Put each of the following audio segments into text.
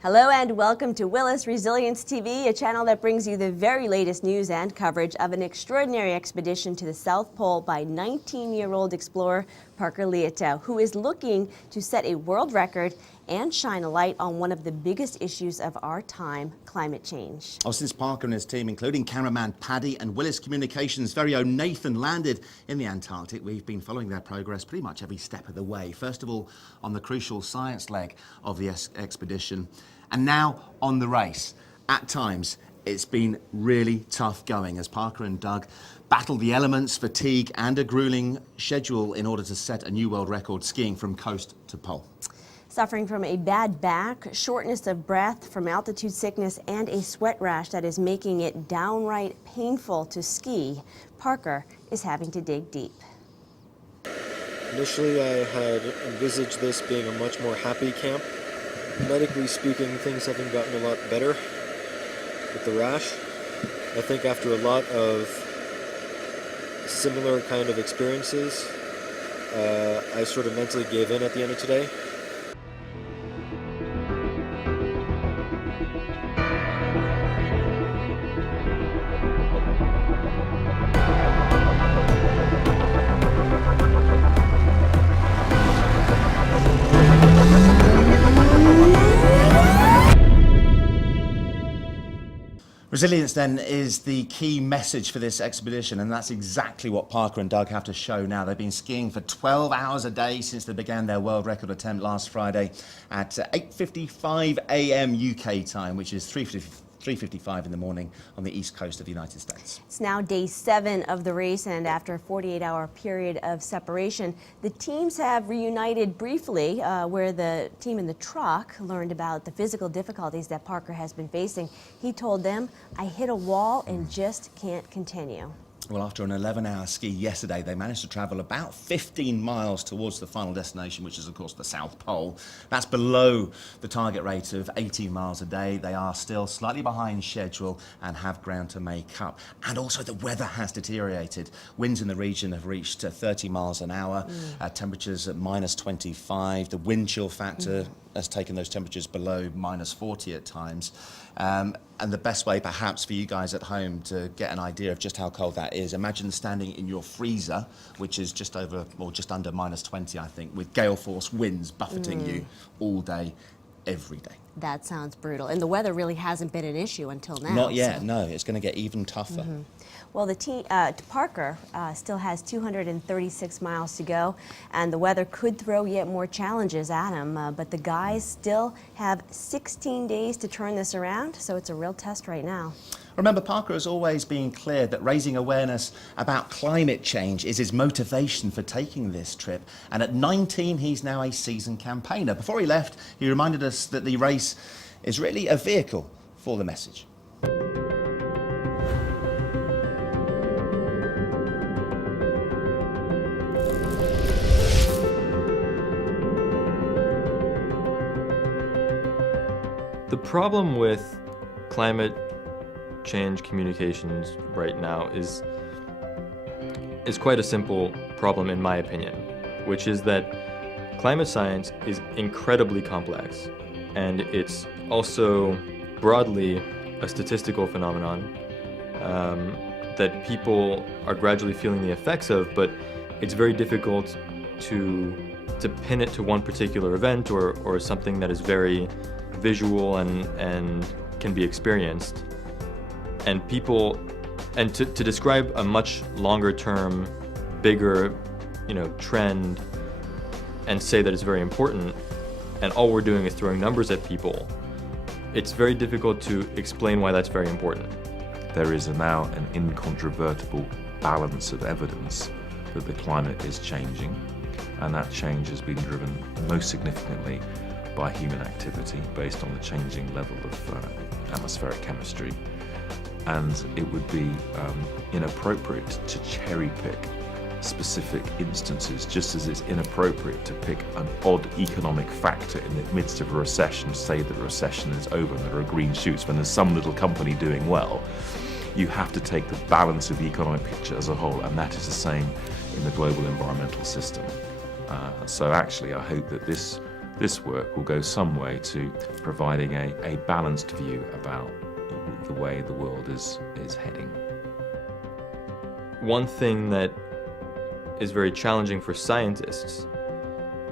Hello and welcome to Willis Resilience TV, a channel that brings you the very latest news and coverage of an extraordinary expedition to the South Pole by 19-year-old explorer Parker Liautaud, who is looking to set a world record and shine a light on one of the biggest issues of our time, climate change. Since Parker and his team, including cameraman Paddy and Willis Communications' very own Nathan, landed in the Antarctic, we've been following their progress pretty much every step of the way. First of all, on the crucial science leg of the expedition, and now on the race. At times, it's been really tough going as Parker and Doug battle the elements, fatigue, and a grueling schedule in order to set a new world record skiing from coast to pole. Suffering from a bad back, shortness of breath from altitude sickness, and a sweat rash that is making it downright painful to ski, Parker is having to dig deep. Initially, I had envisaged this being a much more happy camp. Medically speaking, things haven't gotten a lot better with the rash. I think after a lot of similar kind of experiences, I sort of mentally gave in at the end of today. Resilience, then, is the key message for this expedition, and that's exactly what Parker and Doug have to show now. They've been skiing for 12 hours a day since they began their world record attempt last Friday at 8:55 a.m. UK time, which is 3:55 in the morning on the east coast of the United States. It's now day 7 of the race, and after a 48-hour period of separation, the teams have reunited briefly, where the team in the truck learned about the physical difficulties that Parker has been facing. He told them, "I hit a wall and just can't continue." Well, after an 11-hour ski yesterday, they managed to travel about 15 miles towards the final destination, which is, of course, the South Pole. That's below the target rate of 18 miles a day. They are still slightly behind schedule and have ground to make up. And also the weather has deteriorated. Winds in the region have reached 30 miles an hour, temperatures at -25. The wind chill factor has taken those temperatures below -40 at times. And the best way perhaps for you guys at home to get an idea of just how cold that is, imagine standing in your freezer, which is just over or just under -20, I think, with gale force winds buffeting you all day, every day. That sounds brutal. And the weather really hasn't been an issue until now. Not yet, no. It's going to get even tougher. Well, the team, Parker still has 236 miles to go, and the weather could throw yet more challenges at him, but the guys still have 16 days to turn this around, so it's a real test right now. Remember, Parker has always been clear that raising awareness about climate change is his motivation for taking this trip, and at 19 he's now a seasoned campaigner. Before he left, he reminded us that the race is really a vehicle for the message. The problem with climate change communications right now is quite a simple problem, in my opinion, which is that climate science is incredibly complex, and it's also broadly a statistical phenomenon that people are gradually feeling the effects of, but it's very difficult to pin it to one particular event or something that is very visual and can be experienced. And to describe a much longer term, bigger, trend and say that it's very important, and all we're doing is throwing numbers at people, it's very difficult to explain why that's very important. There is now an incontrovertible balance of evidence that the climate is changing, and that change has been driven most significantly by human activity based on the changing level of atmospheric chemistry. And it would be inappropriate to cherry pick specific instances, just as it's inappropriate to pick an odd economic factor in the midst of a recession, say that a recession is over and there are green shoots when there's some little company doing well. You have to take the balance of the economic picture as a whole, and that is the same in the global environmental system. So actually I hope that this This work will go some way to providing a balanced view about the way the world is heading. One thing that is very challenging for scientists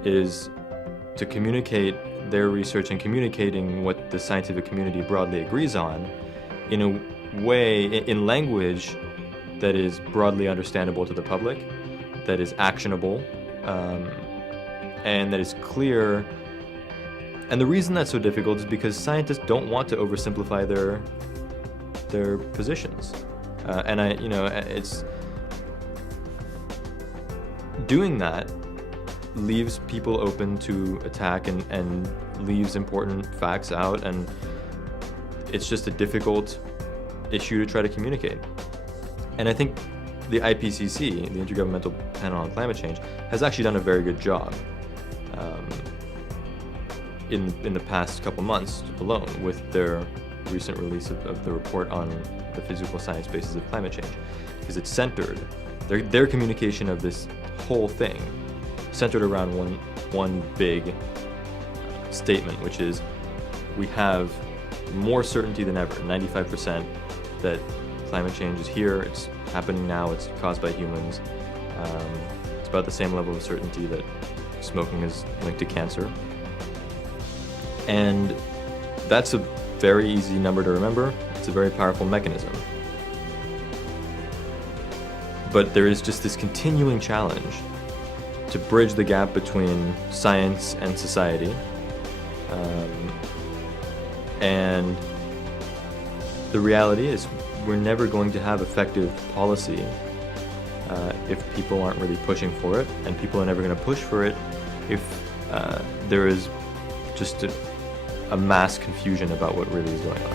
is to communicate their research and communicating what the scientific community broadly agrees on in a way, in language that is broadly understandable to the public, that is actionable, and that is clear. And the reason that's so difficult is because scientists don't want to oversimplify their positions. It's doing that leaves people open to attack and leaves important facts out, and it's just a difficult issue to try to communicate. And I think the IPCC, the Intergovernmental Panel on Climate Change, has actually done a very good job in the past couple months alone with their recent release of the report on the physical science basis of climate change, because it's centered, their communication of this whole thing centered around one big statement, which is we have more certainty than ever, 95%, that climate change is here, it's happening now, it's caused by humans. It's about the same level of certainty that smoking is linked to cancer. And that's a very easy number to remember. It's a very powerful mechanism. But there is just this continuing challenge to bridge the gap between science and society. And the reality is we're never going to have effective policy if people aren't really pushing for it, and people are never going to push for it if there is just a mass confusion about what really is going on.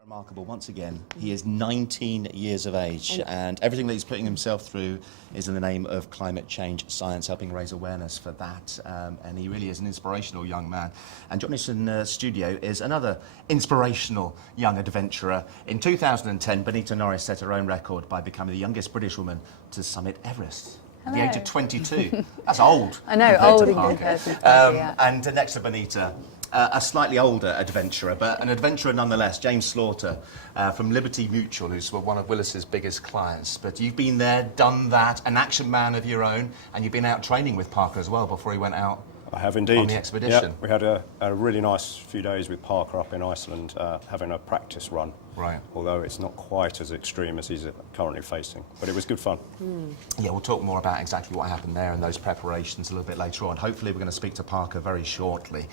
Remarkable. Once again, he is 19 years of age, and everything that he's putting himself through is in the name of climate change science, helping raise awareness for that. And he really is an inspirational young man. And joining us in the studio is another inspirational young adventurer. In 2010, Benita Norris set her own record by becoming the youngest British woman to summit Everest. At the age of 22. That's old. I know, old in comparison to Parker, yeah. And next to Benita, a slightly older adventurer, but an adventurer nonetheless, James Slaughter from Liberty Mutual, who's one of Willis's biggest clients. But you've been there, done that, an action man of your own, and you've been out training with Parker as well before he went out. I have indeed. On the expedition. Yep. We had a really nice few days with Parker up in Iceland, having a practice run. Right. Although it's not quite as extreme as he's currently facing, but it was good fun. Yeah, we'll talk more about exactly what happened there and those preparations a little bit later on. Hopefully we're going to speak to Parker very shortly.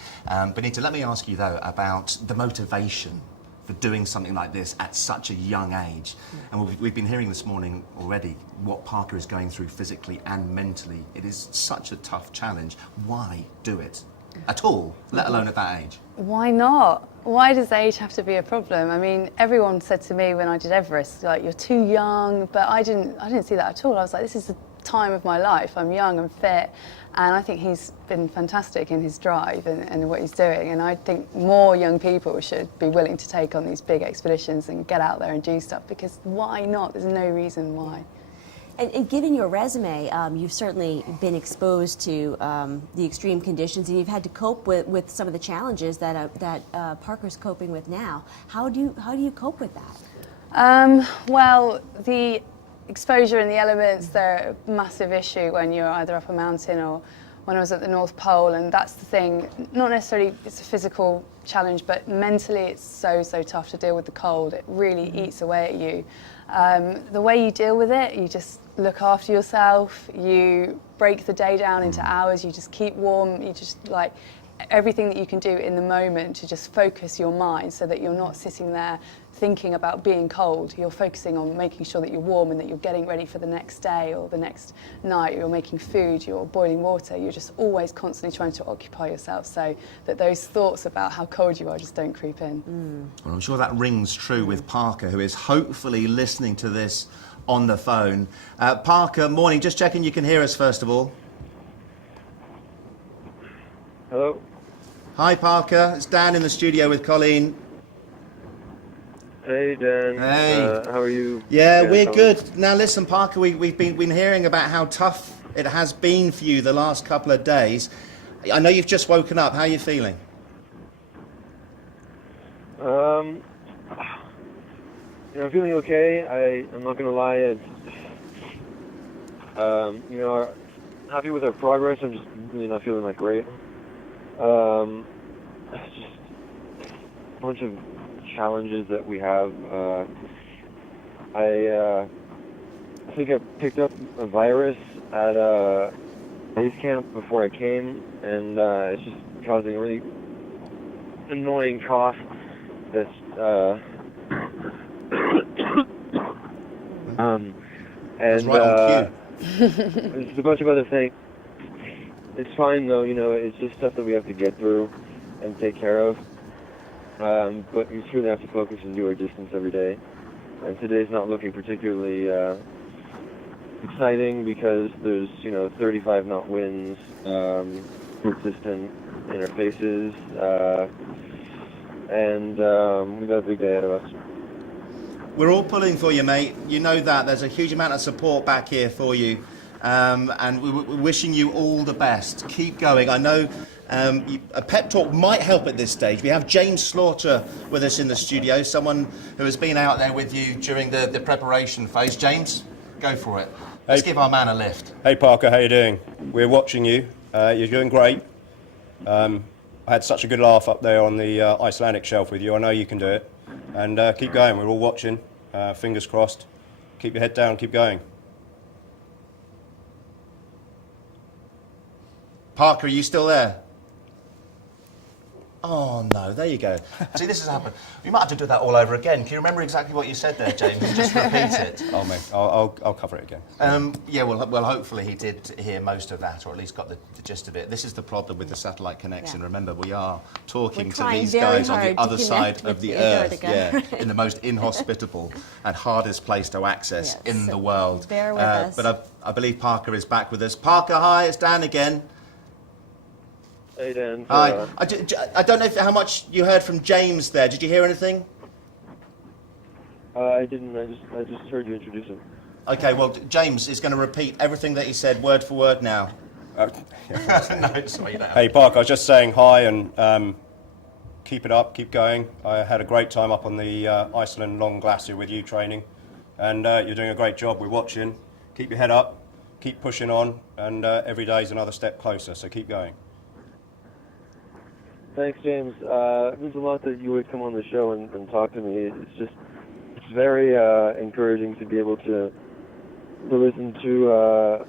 Benita, let me ask you though about the motivation for doing something like this at such a young age. And we've been hearing this morning already what Parker is going through physically and mentally. It is such a tough challenge. Why do it at all, let alone at that age? Why not? Why does age have to be a problem? I mean, everyone said to me when I did Everest, like, you're too young, but I didn't see that at all. I was like, this is the time of my life. I'm young and fit, and I think he's been fantastic in his drive and what he's doing. And I think more young people should be willing to take on these big expeditions and get out there and do stuff, because why not? There's no reason why. And given your resume, you've certainly been exposed to the extreme conditions, and you've had to cope with some of the challenges that Parker's coping with now. How do you cope with that? Well, the exposure and the elements, they're a massive issue when you're either up a mountain or when I was at the North Pole, and that's the thing. Not necessarily it's a physical challenge, but mentally it's so tough to deal with the cold. It really eats away at you. The way you deal with it, you just look after yourself, you break the day down into hours, you just keep warm, you just like everything that you can do in the moment to just focus your mind so that you're not sitting there thinking about being cold. You're focusing on making sure that you're warm and that you're getting ready for the next day or the next night. You're making food, you're boiling water. You're just always constantly trying to occupy yourself so that those thoughts about how cold you are just don't creep in. Well, I'm sure that rings true with Parker, who is hopefully listening to this on the phone. Parker, morning. Just checking you can hear us first of all. Hello. Hi, Parker. It's Dan in the studio with Colleen. Hey, Dan. Hey. How are you? Yeah, guys? we're How- good. Now listen, Parker, we've been hearing about how tough it has been for you the last couple of days. I know you've just woken up. How are you feeling? I'm feeling okay. I'm not gonna lie. It's, happy with our progress. I'm just really not feeling that great. It's just a bunch of challenges that we have. I think I picked up a virus at a base camp before I came, and it's just causing a really annoying cough that's That's right on there's a bunch of other things. It's fine though, it's just stuff that we have to get through and take care of. But we truly have to focus and do our distance every day. And today's not looking particularly exciting because there's 35 knot winds, persistent in our faces, and we've got a big day ahead of us. We're all pulling for you, mate. You know that. There's a huge amount of support back here for you. And we're wishing you all the best. Keep going. I know a pep talk might help at this stage. We have James Slaughter with us in the studio, someone who has been out there with you during the preparation phase. James, go for it. Let's give our man a lift. Hey Parker, how you doing? We're watching you. You're doing great. I had such a good laugh up there on the Icelandic shelf with you. I know you can do it. And keep going. We're all watching. Fingers crossed. Keep your head down. Keep going. Parker, are you still there? Oh no, there you go. See, this has happened. We might have to do that all over again. Can you remember exactly what you said there, James? Just repeat it. Oh mate, I'll cover it again. Yeah, well, hopefully he did hear most of that, or at least got the gist of it. This is the problem with the satellite connection. Yeah. Remember, we are talking to trying these very guys on the hard to other side connect of the with earth, Antarctica. in the most inhospitable and hardest place to access Yes, in so the world. bear with us. But I believe Parker is back with us. Parker, hi, it's Dan again. Hey, Dan. Hi. I don't know how much you heard from James there. Did you hear anything? I didn't. I just heard you introduce him. Okay, well, James is going to repeat everything that he said word for word now. No, sorry, you don't have Hey Parker, I was just saying hi and keep it up, keep going. I had a great time up on the Iceland Long Glacier with you training, and you're doing a great job. We're watching. Keep your head up, keep pushing on, and every day is another step closer, so keep going. Thanks, James. It means a lot that you would come on the show and talk to me. It's very encouraging to be able to listen to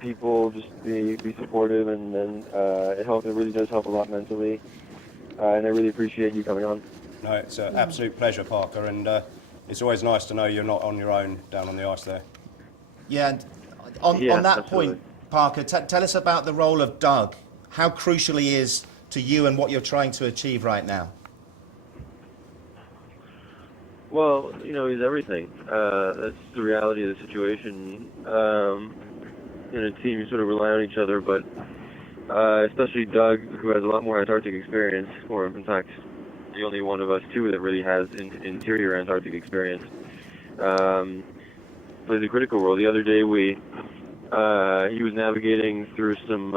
people just be supportive, and it really does help a lot mentally. And I really appreciate you coming on. No, it's an absolute pleasure, Parker, and it's always nice to know you're not on your own down on the ice there. Yeah, and on that absolutely. point, Parker, tell us about the role of Doug, how crucial he is to you and what you're trying to achieve right now. Well, he's everything. That's the reality of the situation. In a team, you sort of rely on each other, but especially Doug, who has a lot more Antarctic experience, or in fact, the only one of us two that really has interior Antarctic experience, plays a critical role. The other day, he was navigating through some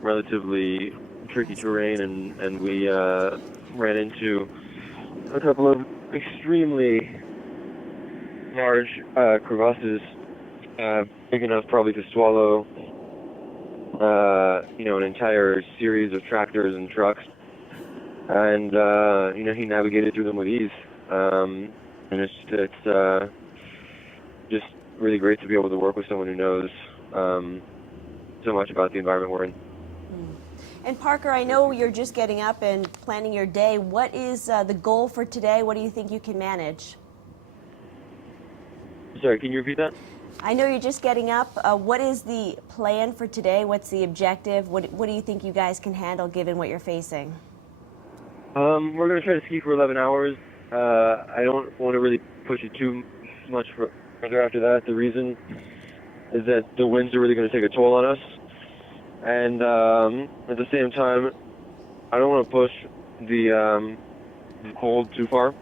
relatively tricky terrain, and we ran into a couple of extremely large crevasses, big enough probably to swallow an entire series of tractors and trucks, and he navigated through them with ease, and it's just really great to be able to work with someone who knows so much about the environment we're in. And Parker, I know you're just getting up and planning your day. What is the goal for today? What do you think you can manage? Sorry, can you repeat that? I know you're just getting up. What is the plan for today? What's the objective? What do you think you guys can handle given what you're facing? We're going to try to ski for 11 hours. I don't want to really push it too much further after that. The reason is that the winds are really going to take a toll on us. And at the same time, I don't want to push the cold too far.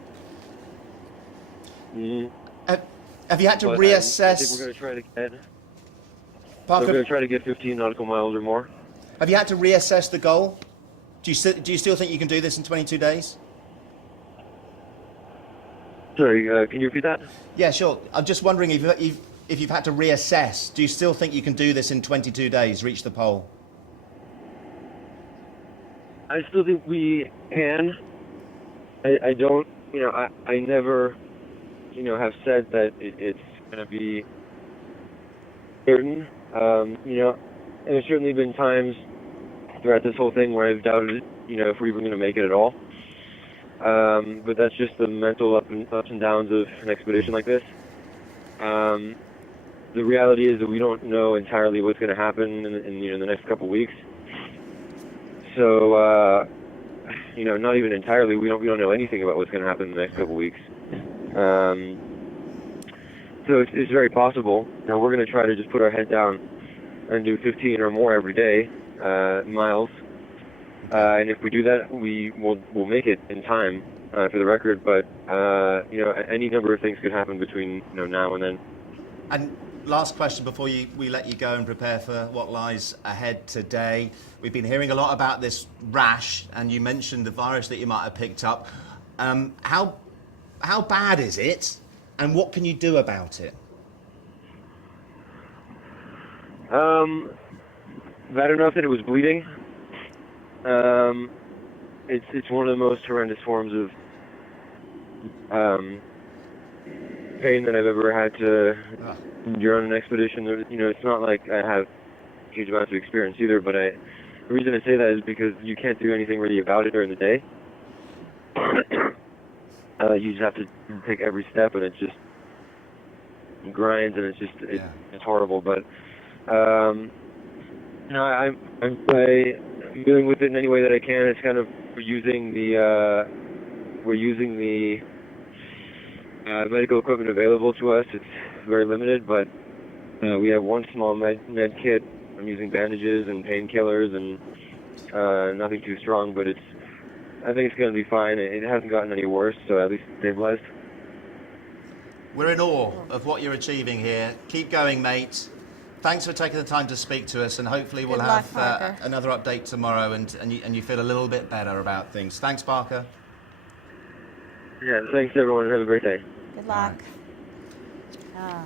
Have you had to But reassess? I think we're going to try to get. We're Parker, going to try to get 15 nautical miles or more. have you had to reassess the goal? Do you still think you can do this in 22 days? Sorry, can you repeat that? Yeah, sure. I'm just wondering if you've had to reassess. Do you still think you can do this in 22 days, reach the pole? I still think we can. I don't, I never, have said that it's going to be certain. And there's certainly been times throughout this whole thing where I've doubted, if we're even going to make it at all. But that's just the mental ups and downs of an expedition like this. The reality is that we don't know entirely what's going to happen in the next couple of weeks. So, not even entirely. We don't know anything about what's going to happen in the next couple of weeks. So it's very possible. We're going to try to just put our head down and do 15 or more every day miles. And if we do that, we'll make it in time for the record. But any number of things could happen between now and then. And last question before we let you go and prepare for what lies ahead today. We've been hearing a lot about this rash, and you mentioned the virus that you might have picked up. How bad is it, and what can you do about it? Bad enough that it was bleeding. It's one of the most horrendous forms of pain that I've ever had to endure on an expedition. It's not like I have huge amounts of experience either, but the reason I say that is because you can't do anything really about it during the day. You just have to take every step, and it just grinds, and it's horrible. But I'm dealing with it in any way that I can. It's kind of we're using the medical equipment available to us. It's very limited, but we have one small med kit. I'm using bandages and painkillers and nothing too strong, but I think it's going to be fine. It hasn't gotten any worse, so at least stabilized. We're in awe of what you're achieving here. Keep going, mate. Thanks for taking the time to speak to us, and hopefully we'll have another update tomorrow, and you feel a little bit better about things. Thanks, Parker. Yeah, thanks everyone. Have a great day. Good luck. Oh,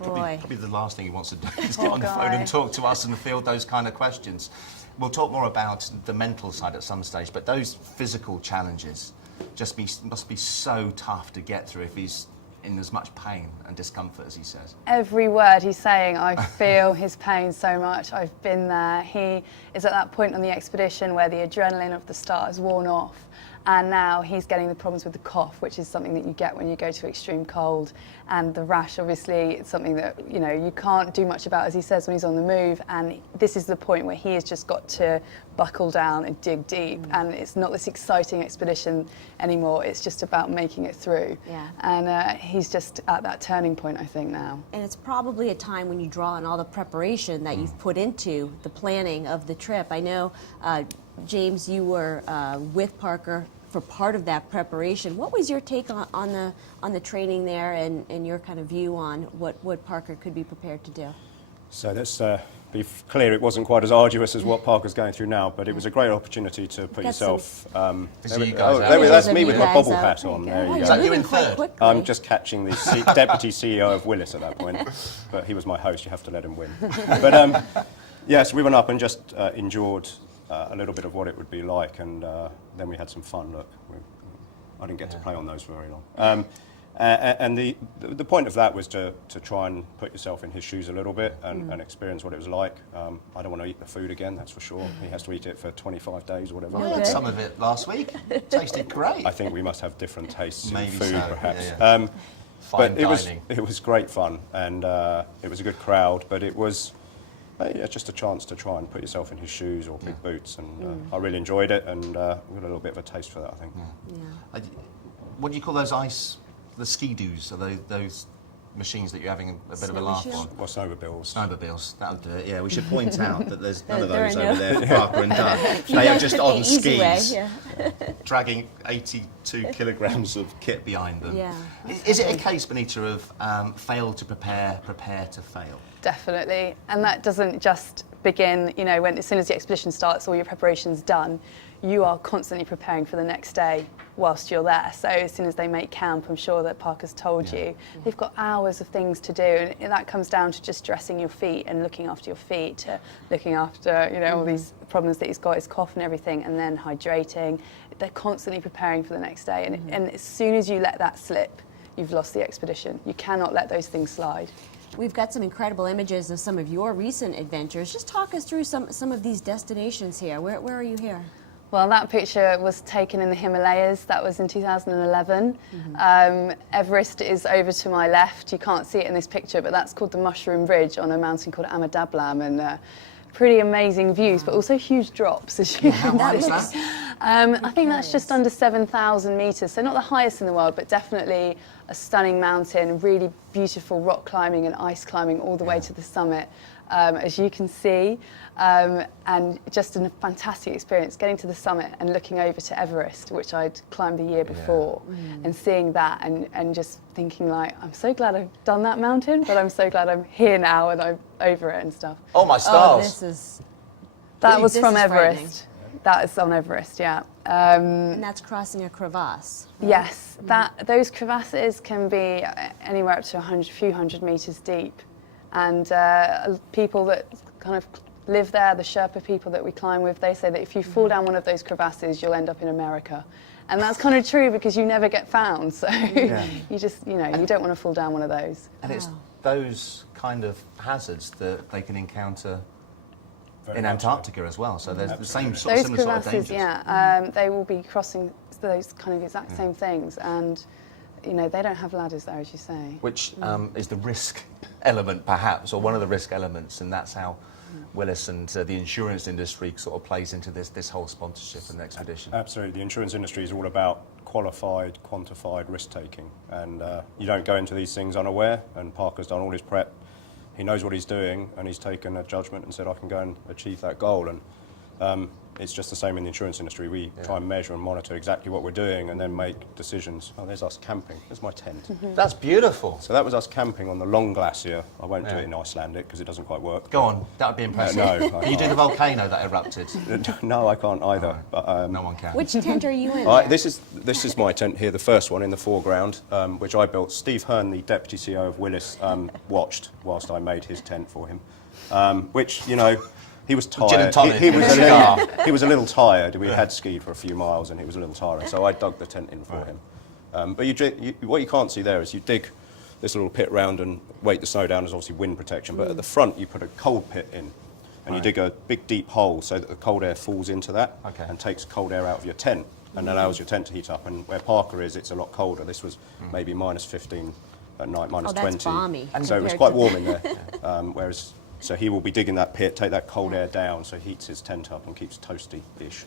boy. Probably the last thing he wants to do is get on the phone and talk to us and field those kind of questions. We'll talk more about the mental side at some stage, but those physical challenges must be so tough to get through if he's in as much pain and discomfort as he says. Every word he's saying, I feel his pain so much. I've been there. He is at that point on the expedition where the adrenaline of the start has worn off, and now he's getting the problems with the cough, which is something that you get when you go to extreme cold, and the rash. Obviously, it's something that you can't do much about, as he says, when he's on the move. And this is the point where he has just got to buckle down and dig deep. And it's not this exciting expedition anymore. It's just about making it through. Yeah. And he's just at that turning point, I think, now. And it's probably a time when you draw on all the preparation that you've put into the planning of the trip. I know, James, you were with Parker for part of that preparation. What was your take on the training there, and your kind of view on what Parker could be prepared to do? So let's be clear, it wasn't quite as arduous as what Parker's going through now, but it was a great opportunity to put yourself... That's me with my bobble hat on. There you Is go. that you in third? I'm just catching the deputy CEO of Willis at that point, but he was my host, you have to let him win. But so we went up and just endured a little bit of what it would be like, and then we had some fun. Look, I didn't get to play on those for very long. And the point of that was to try and put yourself in his shoes a little bit and experience what it was like. I don't want to eat the food again, that's for sure. He has to eat it for 25 days or whatever. I had some of it last week. It tasted great. I think we must have different tastes in Maybe food, so. perhaps. Yeah. But it was great fun, and it was a good crowd, but it was just a chance to try and put yourself in his shoes or big boots, and I really enjoyed it, and we got a little bit of a taste for that, I think. What do you call those the ski-doos? Are those machines that you're having a bit of a laugh machine? on? Well, snowmobiles. Snowmobiles, that'll do it. Yeah, we should point out that there's none of There those are over no- there for Parker and Doug. You They are guys just took the on easy way, skis, yeah. dragging 82 kilograms of kit behind them. Yeah. Is it a case, Benita, of fail to prepare, prepare to fail? Definitely, and that doesn't just begin, you know, when as soon as the expedition starts, all your preparation's done, you are constantly preparing for the next day whilst you're there. So as soon as they make camp, I'm sure that Parker's told you, they've got hours of things to do, and that comes down to just dressing your feet and looking after your feet, to looking after, you know, all these problems that he's got, his cough and everything, and then hydrating. They're constantly preparing for the next day, and as soon as you let that slip, you've lost the expedition. You cannot let those things slide. We've got some incredible images of some of your recent adventures. Just talk us through some of these destinations here. Where are you here? Well, that picture was taken in the Himalayas. That was in 2011. Everest is over to my left. You can't see it in this picture, but that's called the Mushroom Ridge on a mountain called Amadablam, and pretty amazing views, but also huge drops, as you How can high is see. that? I think that's just under 7,000 metres, so not the highest in the world, but definitely a stunning mountain, really beautiful rock climbing and ice climbing all the way to the summit, as you can see, and just a fantastic experience getting to the summit and looking over to Everest, which I'd climbed the year before, and seeing that and just thinking like, I'm so glad I've done that mountain, but I'm so glad I'm here now and I'm over it and stuff. Oh my Oh, stars! this is... That was This from is frightening. Everest. That is on Everest, yeah. And that's crossing a crevasse. Right? Yes, those crevasses can be anywhere up to a few hundred metres deep. And people that kind of live there, the Sherpa people that we climb with, they say that if you fall down one of those crevasses, you'll end up in America. And that's kind of true because you never get found. So you just, you know, you don't want to fall down one of those. And it's those kind of hazards that they can encounter in Antarctica as well. So there's the same sort of Those similar sort of crevasses, dangers. they will be crossing those kind of exact same things. And, you know, they don't have ladders there, as you say. Which is the risk element, perhaps, or one of the risk elements, and that's how Willis and the insurance industry sort of plays into this whole sponsorship and expedition. Absolutely. The insurance industry is all about qualified, quantified risk-taking. And you don't go into these things unaware, and Parker's done all his prep. He knows what he's doing, and he's taken a judgment and said, I can go and achieve that goal. And it's just the same in the insurance industry. We try and measure and monitor exactly what we're doing and then make decisions. Oh, there's us camping. There's my tent. That's beautiful. So that was us camping on the long glacier. I won't do it in Icelandic because it doesn't quite work. Go on, that would be impressive. No, I Can you do the volcano that erupted? No, I can't either. But, No one can. Which tent are you in? this is my tent here, the first one in the foreground, which I built. Steve Hearn, the deputy CEO of Willis, watched whilst I made his tent for him, which, you know, he was Gin and tired. tonic He was cigar. he was a little tired. We had skied for a few miles and he was a little tired, so I dug the tent in for him. But what you can't see there is you dig this little pit round and weight the snow down. There's obviously wind protection, but at the front you put a cold pit in. And you dig a big deep hole so that the cold air falls into that and takes cold air out of your tent and allows your tent to heat up. And where Parker is, it's a lot colder. This was maybe minus 15 at night, minus 20. That's balmy. And so it was quite warm in there. So he will be digging that pit, take that cold air down, so he heats his tent up and keeps toasty-ish.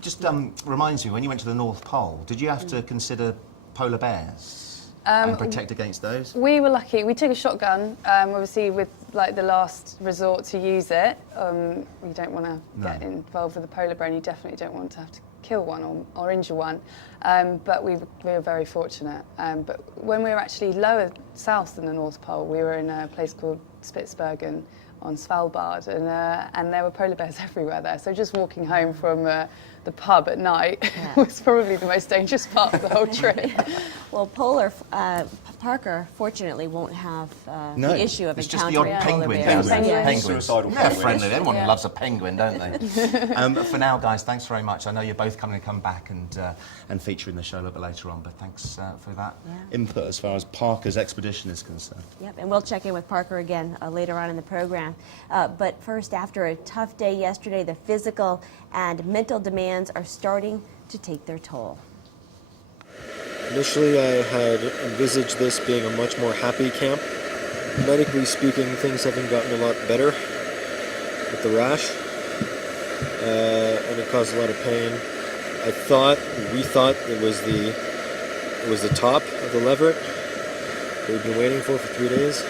Just reminds me, when you went to the North Pole, did you have to consider polar bears and protect against those? We were lucky. We took a shotgun, obviously with like the last resort to use it. You don't want to get involved with a polar bear, and you definitely don't want to have to kill one or injure one. But we were very fortunate. But when we were actually lower south than the North Pole, we were in a place called Spitsbergen on Svalbard, and there were polar bears everywhere there. So just walking home from the pub at night was probably the most dangerous part of the whole trip. Well, Parker fortunately won't have the issue of it's just the odd encountering polar penguin bears. down there. Penguins. Suicidal They're penguins. friendly. Everyone loves a penguin, don't they? But for now, guys, thanks very much. I know you're both coming to come back and feature in the show a little bit later on, but thanks for that input as far as Parker's expedition is concerned. Yep, and we'll check in with Parker again later on in the program. But first, after a tough day yesterday, the physical and mental demands are starting to take their toll. Initially, I had envisaged this being a much more happy camp. Medically speaking, things haven't gotten a lot better with the rash, and it caused a lot of pain. We thought it was the top of the leveret, that we've been waiting for 3 days.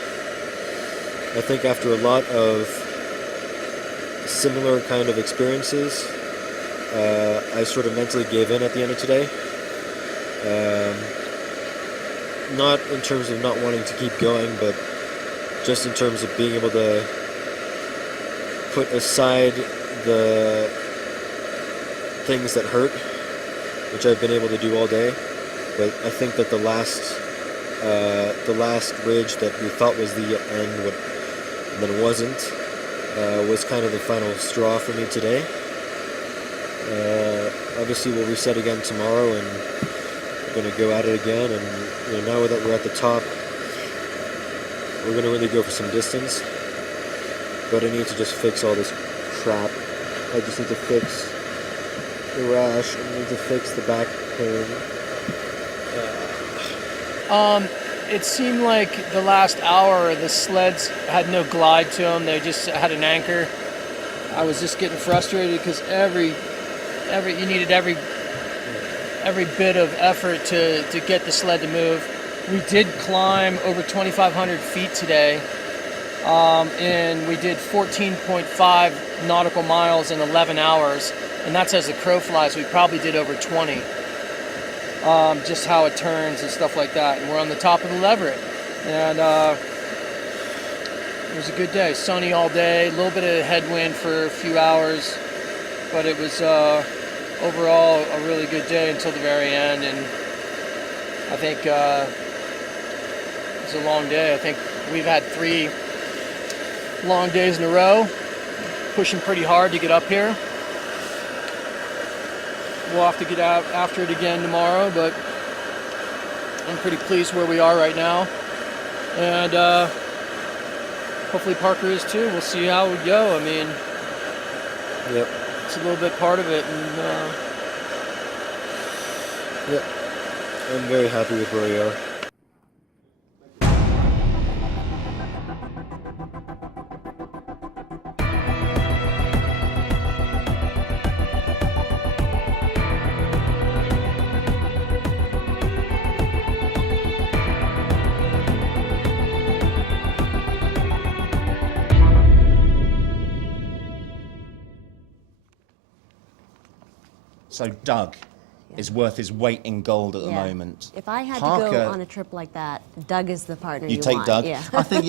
I think after a lot of similar kind of experiences, I sort of mentally gave in at the end of today. Not in terms of not wanting to keep going, but just in terms of being able to put aside the things that hurt, which I've been able to do all day. But I think that the last ridge that we thought was the end, and then wasn't, was kind of the final straw for me today. Obviously, we'll reset again tomorrow, and we're going to go at it again. And now that we're at the top, we're going to really go for some distance. But I need to just fix all this crap. I just need to fix the rash. I need to fix the back pain. It seemed like the last hour the sleds had no glide to them. They just had an anchor. I was just getting frustrated because you needed every bit of effort to get the sled to move. We did climb over 2,500 feet today, and we did 14.5 nautical miles in 11 hours, and that's as the crow flies. We probably did over 20. Just how it turns and stuff like that. And we're on the top of the Leverett. And it was a good day. Sunny all day, a little bit of headwind for a few hours. But it was overall a really good day until the very end. And I think it was a long day. I think we've had 3 long days in a row, pushing pretty hard to get up here. We'll have to get out after it again tomorrow, but I'm pretty pleased where we are right now. And hopefully Parker is too. We'll see how we go. I mean, Yep. it's a little bit part of it. And Yep. I'm very happy with where we are. So Doug is worth his weight in gold at the moment. If I had to Parker, go on a trip like that, Doug is the partner you take want. Doug? Yeah. I think,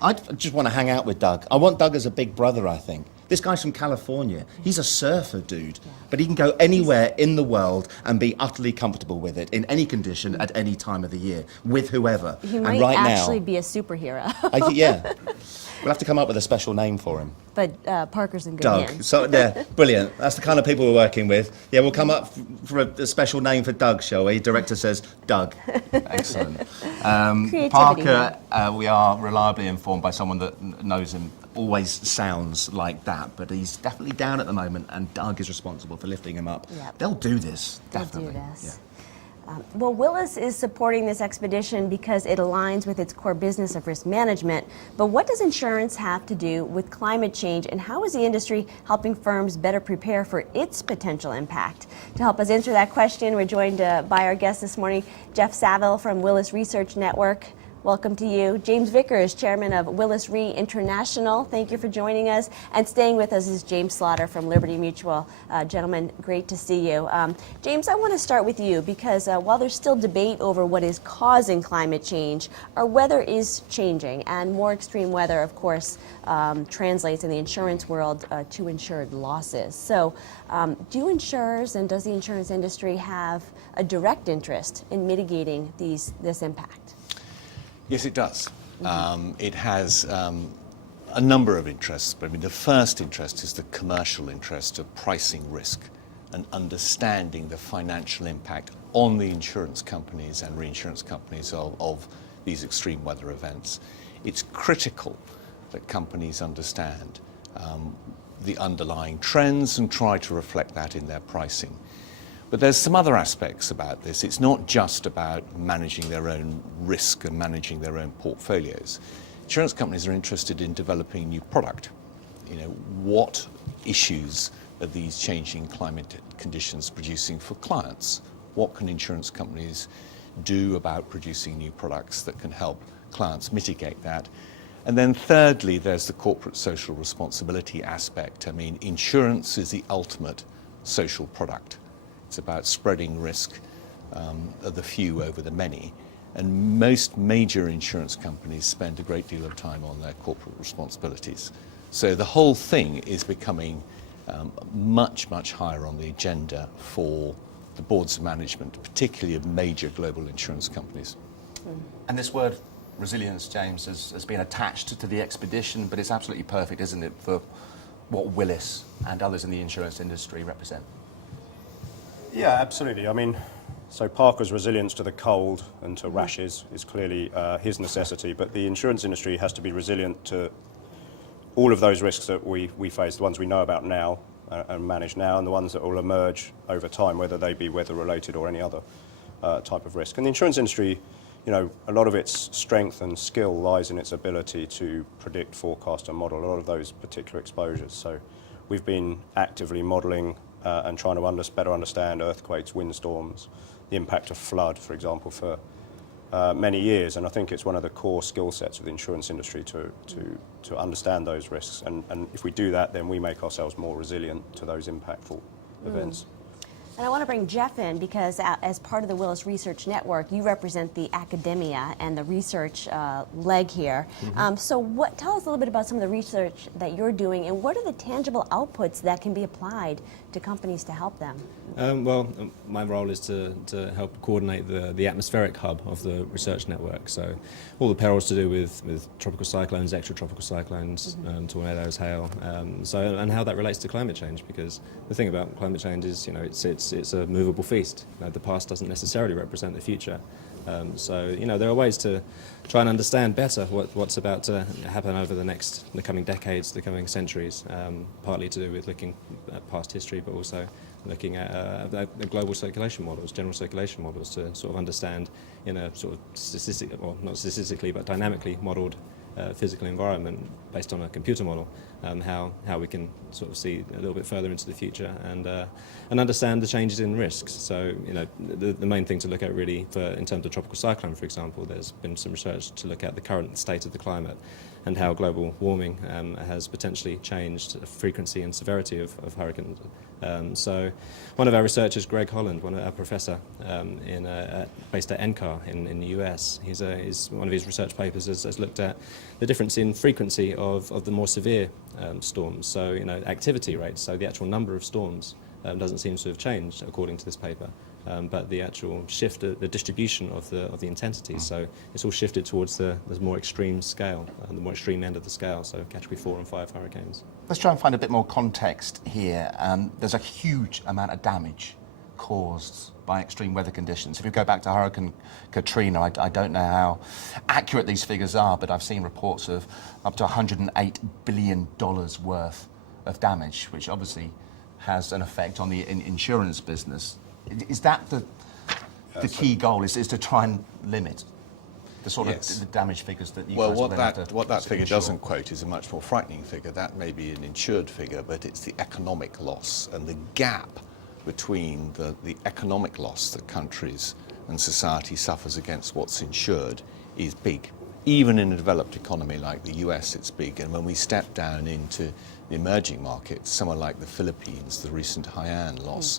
I'd just want to hang out with Doug. I want Doug as a big brother, I think. This guy's from California. He's a surfer, dude. But he can go anywhere in the world and be utterly comfortable with it, in any condition, at any time of the year, with whoever. He and might right actually now, be a superhero. yeah. We'll have to come up with a special name for him. But Parker's in good Doug. hands. So, yeah, brilliant. That's the kind of people we're working with. Yeah, we'll come up for a special name for Doug, shall we? Director says Doug. Excellent. Parker, we are reliably informed by someone that knows him, always sounds like that, but he's definitely down at the moment, and Doug is responsible for lifting him up. Yep. They'll do this, They'll definitely. do this. Yeah. Well, Willis is supporting this expedition because it aligns with its core business of risk management. But what does insurance have to do with climate change, and how is the industry helping firms better prepare for its potential impact? To help us answer that question, we're joined by our guest this morning, Jeff Saville from Willis Research Network. Welcome to you. James Vickers, chairman of Willis Re International. Thank you for joining us. And staying with us is James Slaughter from Liberty Mutual. Gentlemen, great to see you. James, I want to start with you because while there's still debate over what is causing climate change, our weather is changing, and more extreme weather, of course, translates in the insurance world to insured losses. So do insurers and does the insurance industry have a direct interest in mitigating this impact? Yes, it does. It has a number of interests, but I mean, the first interest is the commercial interest of pricing risk and understanding the financial impact on the insurance companies and reinsurance companies of these extreme weather events. It's critical that companies understand the underlying trends and try to reflect that in their pricing. But there's some other aspects about this. It's not just about managing their own risk and managing their own portfolios. Insurance companies are interested in developing new product. You know, what issues are these changing climate conditions producing for clients? What can insurance companies do about producing new products that can help clients mitigate that. And then thirdly, there's the corporate social responsibility aspect. I mean, insurance is the ultimate social product. It's about spreading risk of the few over the many. And most major insurance companies spend a great deal of time on their corporate responsibilities. So the whole thing is becoming much, much higher on the agenda for the boards of management, particularly of major global insurance companies. And this word resilience, James, has been attached to the expedition, but it's absolutely perfect, isn't it, for what Willis and others in the insurance industry represent? Yeah, absolutely. I mean, so Parker's resilience to the cold and to rashes is clearly his necessity, but the insurance industry has to be resilient to all of those risks that we face, the ones we know about now and manage now, and the ones that will emerge over time, whether they be weather-related or any other type of risk. And the insurance industry, you know, a lot of its strength and skill lies in its ability to predict, forecast and model a lot of those particular exposures. So we've been actively modelling and trying to better understand earthquakes, windstorms, the impact of flood, for example, for many years. And I think it's one of the core skill sets of the insurance industry to understand those risks. And if we do that, then we make ourselves more resilient to those impactful events. And I want to bring Jeff in because as part of the Willis Research Network, you represent the academia and the research leg here. So tell us a little bit about some of the research that you're doing and what are the tangible outputs that can be applied to companies to help them? My role is to help coordinate the atmospheric hub of the research network. So all the perils to do with tropical cyclones, extratropical cyclones, tornadoes, hail, and how that relates to climate change, because the thing about climate change is, you know, it's a movable feast. You know, the past doesn't necessarily represent the future. There are ways to try and understand better what's about to happen over the coming decades, the coming centuries, partly to do with looking at past history, but also looking at global circulation models, general circulation models, to sort of understand in a sort of not statistically, but dynamically modelled physical environment based on a computer model, how we can sort of see a little bit further into the future and understand the changes in risks. So, you know, the main thing to look at really in terms of tropical cyclone, for example, there's been some research to look at the current state of the climate and how global warming has potentially changed the frequency and severity of hurricanes. So one of our researchers, Greg Holland, our professor based at NCAR in the US, one of his research papers has looked at the difference in frequency of the more severe storms. So, you know, activity rates, so the actual number of storms doesn't seem to have changed according to this paper. But the actual shift, the distribution of the intensity, so it's all shifted towards the more extreme scale, the more extreme end of the scale, so category 4 and 5 hurricanes. Let's try and find a bit more context here. There's a huge amount of damage caused by extreme weather conditions. If you go back to Hurricane Katrina, I don't know how accurate these figures are, but I've seen reports of up to $108 billion worth of damage, which obviously has an effect on the insurance business. Is that the key goal? Is to try and limit the sort of the damage figures that you guys will then have to what that figure insure? doesn't quote is a much more frightening figure. That may be an insured figure, but it's the economic loss, and the gap between the economic loss that countries and society suffers against what's insured is big. Even in a developed economy like the US, it's big. And when we step down into the emerging markets, somewhere like the Philippines, the recent Haiyan loss,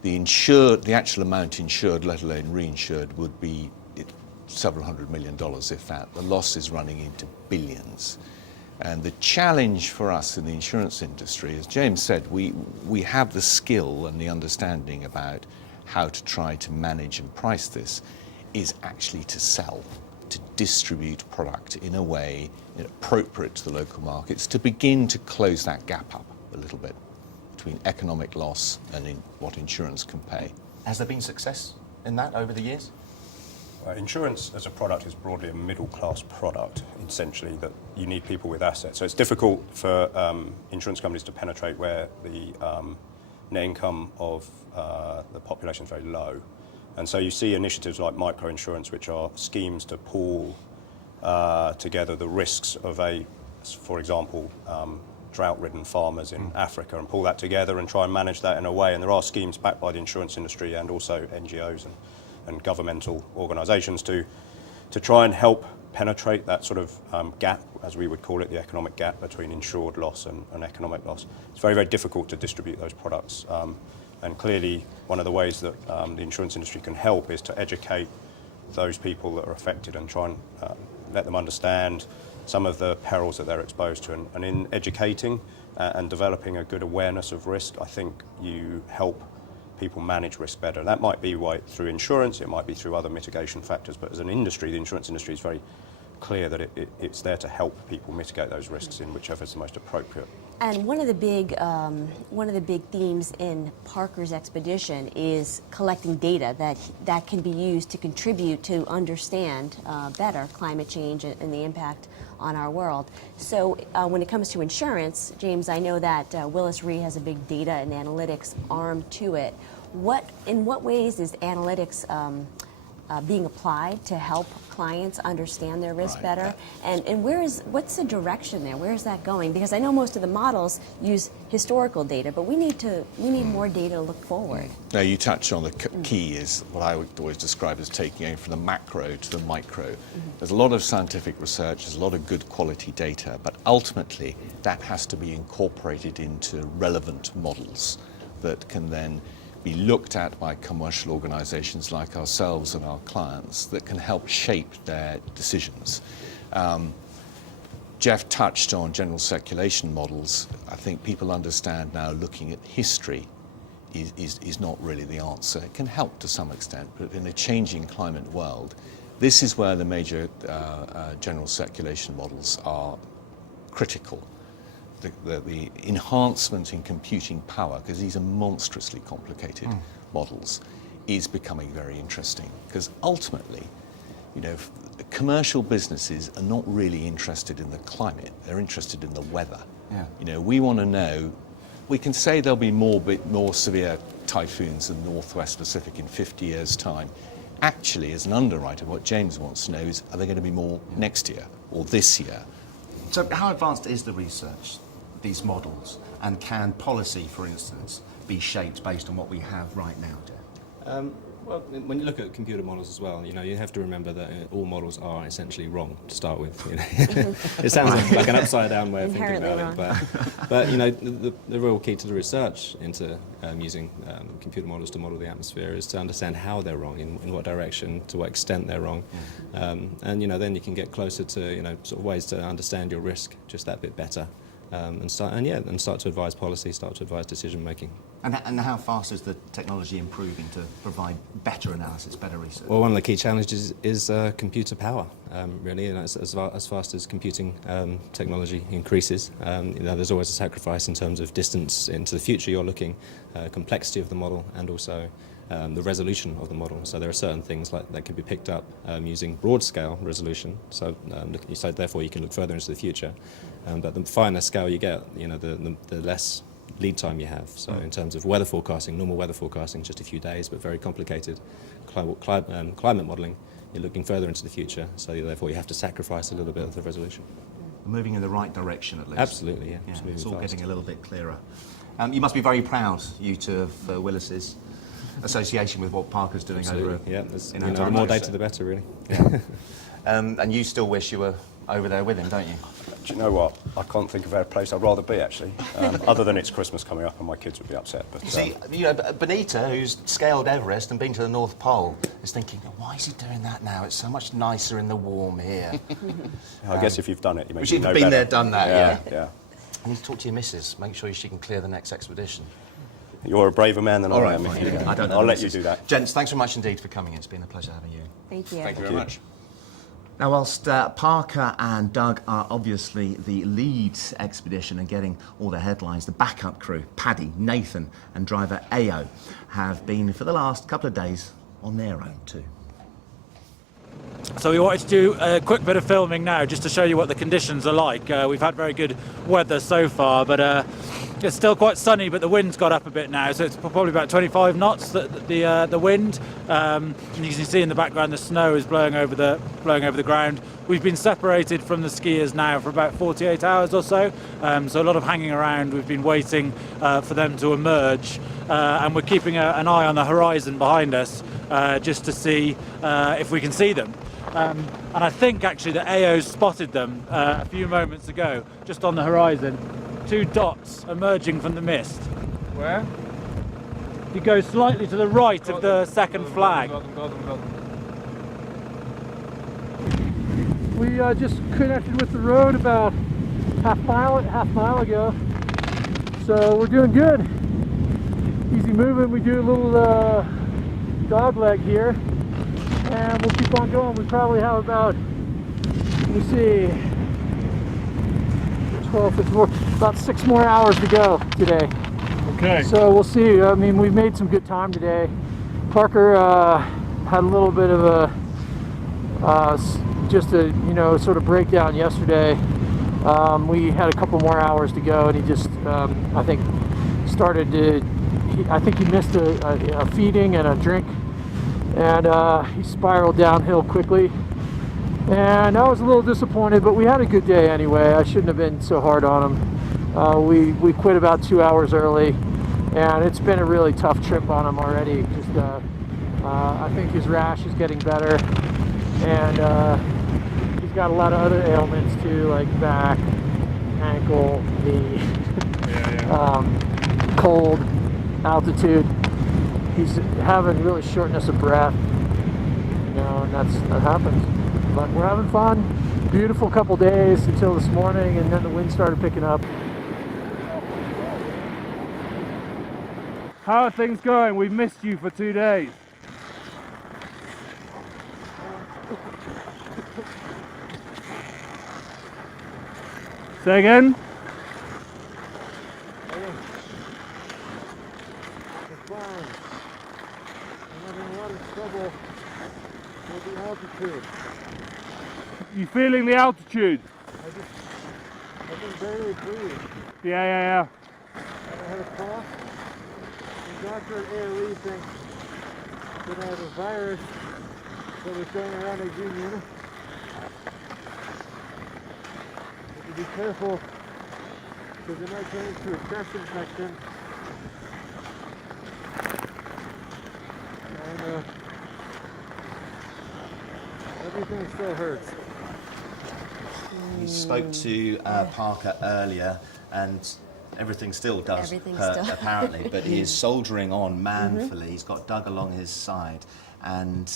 the actual amount insured, let alone reinsured, would be several $100 million, if that. The loss is running into billions. And the challenge for us in the insurance industry, as James said, we have the skill and the understanding about how to try to manage and price this, is actually to sell, to distribute product in a way appropriate to the local markets, to begin to close that gap up a little bit between economic loss and in what insurance can pay. Has there been success in that over the years? Insurance as a product is broadly a middle-class product, essentially, that you need people with assets. So it's difficult for insurance companies to penetrate where the net income of the population is very low. And so you see initiatives like microinsurance, which are schemes to pool together the risks of for example, drought-ridden farmers in Africa, and pull that together and try and manage that in a way. And there are schemes backed by the insurance industry and also NGOs and and governmental organisations to try and help penetrate that sort of gap, as we would call it, the economic gap between insured loss and economic loss. It's very, very difficult to distribute those products. And clearly, one of the ways that the insurance industry can help is to educate those people that are affected and try and let them understand some of the perils that they're exposed to. And in educating and developing a good awareness of risk, I think you help people manage risk better. That might be through insurance, it might be through other mitigation factors, but as an industry, the insurance industry is very clear that it's there to help people mitigate those risks in whichever is the most appropriate. And one of the big themes in Parker's expedition is collecting data that can be used to contribute to understand better climate change and the impact on our world. So when it comes to insurance, James, I know that Willis Re has a big data and analytics arm to it. In what ways is analytics being applied to help clients understand their risk better? And what's the direction there? Where is that going? Because I know most of the models use historical data, but we need more data to look forward. Now, you touched on the key is what I would always describe as taking aim from the macro to the micro. There's a lot of scientific research, there's a lot of good quality data, but ultimately that has to be incorporated into relevant models that can then be looked at by commercial organizations like ourselves and our clients that can help shape their decisions. Jeff touched on general circulation models. I think people understand now looking at history is not really the answer. It can help to some extent, but in a changing climate world, this is where the major general circulation models are critical. The enhancement in computing power, because these are monstrously complicated models, is becoming very interesting. Because ultimately, commercial businesses are not really interested in the climate, they're interested in the weather. We want to know, we can say there'll be more severe typhoons in the Northwest Pacific in 50 years' time. Actually, as an underwriter, what James wants to know is, are there going to be more next year or this year? So how advanced is the research, these models, and can policy, for instance, be shaped based on what we have right now, Jeff? Well, when you look at computer models as well, you have to remember that all models are essentially wrong to start with. It sounds like an upside-down way of thinking about it, but the real key to the research into using computer models to model the atmosphere is to understand how they're wrong, in what direction, to what extent they're wrong, and then you can get closer to sort of ways to understand your risk just that bit better. And start to advise policy, start to advise decision making. And how fast is the technology improving to provide better analysis, better research? Well, one of the key challenges is computer power, really. As fast as computing technology increases, there's always a sacrifice in terms of distance into the future. You're looking complexity of the model and also the resolution of the model. So there are certain things that can be picked up using broad-scale resolution. So therefore you can look further into the future. But the finer scale you get, the less lead time you have. So in terms of weather forecasting, normal weather forecasting, just a few days, but very complicated climate modelling, you're looking further into the future. So therefore you have to sacrifice a little bit of the resolution. Moving in the right direction, at least. Absolutely, yeah. It's all getting a little bit clearer. You must be very proud, you two, of Willis's association with what Parker's doing over in Antarctica. The more data, the better, really. Yeah. And you still wish you were over there with him, don't you? Do you know what? I can't think of a place I'd rather be, actually, other than it's Christmas coming up and my kids would be upset. But see, Benita, who's scaled Everest and been to the North Pole, is thinking, why is he doing that now? It's so much nicer in the warm here. I guess if you've done it, you you've been there, done that, yeah. You need to talk to your missus. Make sure she can clear the next expedition. You're a braver man than I am. I don't know. I'll let you do that. Gents, thanks very much indeed for coming. It's been a pleasure having you. Thank you. Thank you very much. Now, whilst Parker and Doug are obviously the lead expedition and getting all the headlines, the backup crew, Paddy, Nathan and driver Ao, have been for the last couple of days on their own too. So we wanted to do a quick bit of filming now just to show you what the conditions are like. We've had very good weather so far, but it's still quite sunny, but the wind's got up a bit now, so it's probably about 25 knots, the wind. And you can see in the background the snow is blowing over the ground. We've been separated from the skiers now for about 48 hours or so, so a lot of hanging around. We've been waiting for them to emerge. and we're keeping an eye on the horizon behind us just to see if we can see them. And I think actually the AO's spotted them a few moments ago, just on the horizon. 2 dots emerging from the mist. Where? You go slightly to the right of the second flag. Got them. We just connected with the road about half mile ago. So we're doing good. Easy moving. We do a little dog leg here, and we'll keep on going. We probably have about, let me see, 12, 15 more, about 6 more hours to go today. Okay. So we'll see. I mean, we've made some good time today. Parker had a little bit of a just a sort of breakdown yesterday. We had a couple more hours to go, and he just I think started to. I think he missed a feeding and a drink, and he spiraled downhill quickly. And I was a little disappointed, but we had a good day anyway. I shouldn't have been so hard on him. We quit about 2 hours early, and it's been a really tough trip on him already. Just I think his rash is getting better, and he's got a lot of other ailments too, like back, ankle, knee, cold, altitude. He's having really shortness of breath, and that happens. But we're having fun. Beautiful couple days until this morning, and then the wind started picking up. How are things going? We've missed you for 2 days. Say again? It's fine. I'm having a lot of trouble with the altitude. You feeling the altitude? I can barely breathe. Yeah. I had a cough. The doctor at ALE thinks that I have a virus that was going around a union. Be careful, because it might turn into a chest infection. And everything still hurts. He spoke to Parker earlier, and everything still does hurt, apparently, but he is soldiering on manfully. He's got Doug along his side, and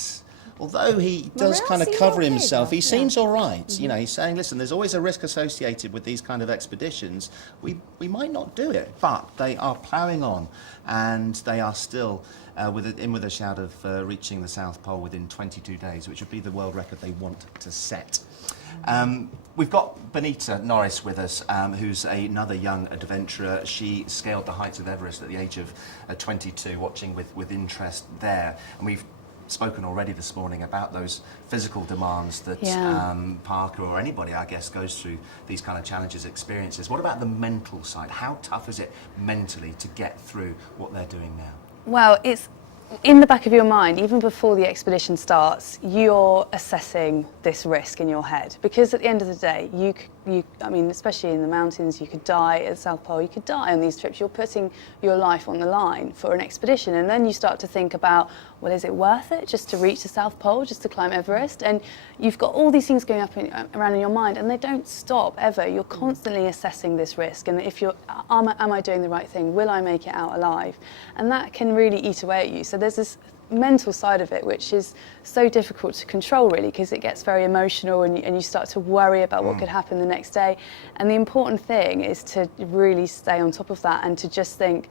although he does kind of cover himself, he seems all right. He's saying, listen, there's always a risk associated with these kind of expeditions. We might not do it, but they are ploughing on, and they are still with a shout of reaching the South Pole within 22 days, which would be the world record they want to set. We've got Benita Norris with us, who's another young adventurer. She scaled the heights of Everest at the age of 22, watching with interest there. And we've spoken already this morning about those physical demands that Parker or anybody, I guess, goes through these kind of challenges, experiences. What about the mental side? How tough is it mentally to get through what they're doing now? Well, it's in the back of your mind, even before the expedition starts, you're assessing this risk in your head, because at the end of the day, I mean, especially in the mountains, you could die at the South Pole, you could die on these trips. You're putting your life on the line for an expedition, and then you start to think about, well, is it worth it just to reach the South Pole, just to climb Everest? And you've got all these things going around in your mind, and they don't stop ever. You're constantly assessing this risk, and if am I doing the right thing? Will I make it out alive? And that can really eat away at you. So there's this mental side of it, which is so difficult to control, really, because it gets very emotional, and you start to worry about what could happen the next day. And the important thing is to really stay on top of that, and to just think,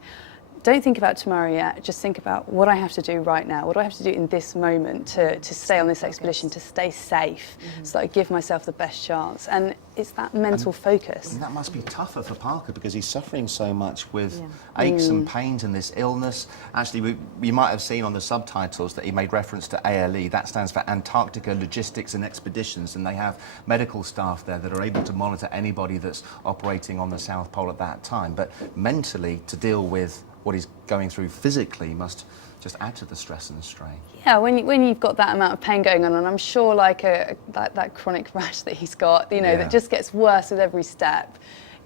don't think about tomorrow yet, just think about what I have to do right now, what do I have to do in this moment to stay on this expedition, to stay safe, so that I give myself the best chance. And it's that mental focus. And that must be tougher for Parker, because he's suffering so much with aches and pains and this illness. Actually, we might have seen on the subtitles that he made reference to ALE. That stands for Antarctica Logistics and Expeditions, and they have medical staff there that are able to monitor anybody that's operating on the South Pole at that time. But mentally, to deal with what he's going through physically must just add to the stress and the strain. Yeah, when you've got that amount of pain going on, and I'm sure like that chronic rash that he's got, that just gets worse with every step,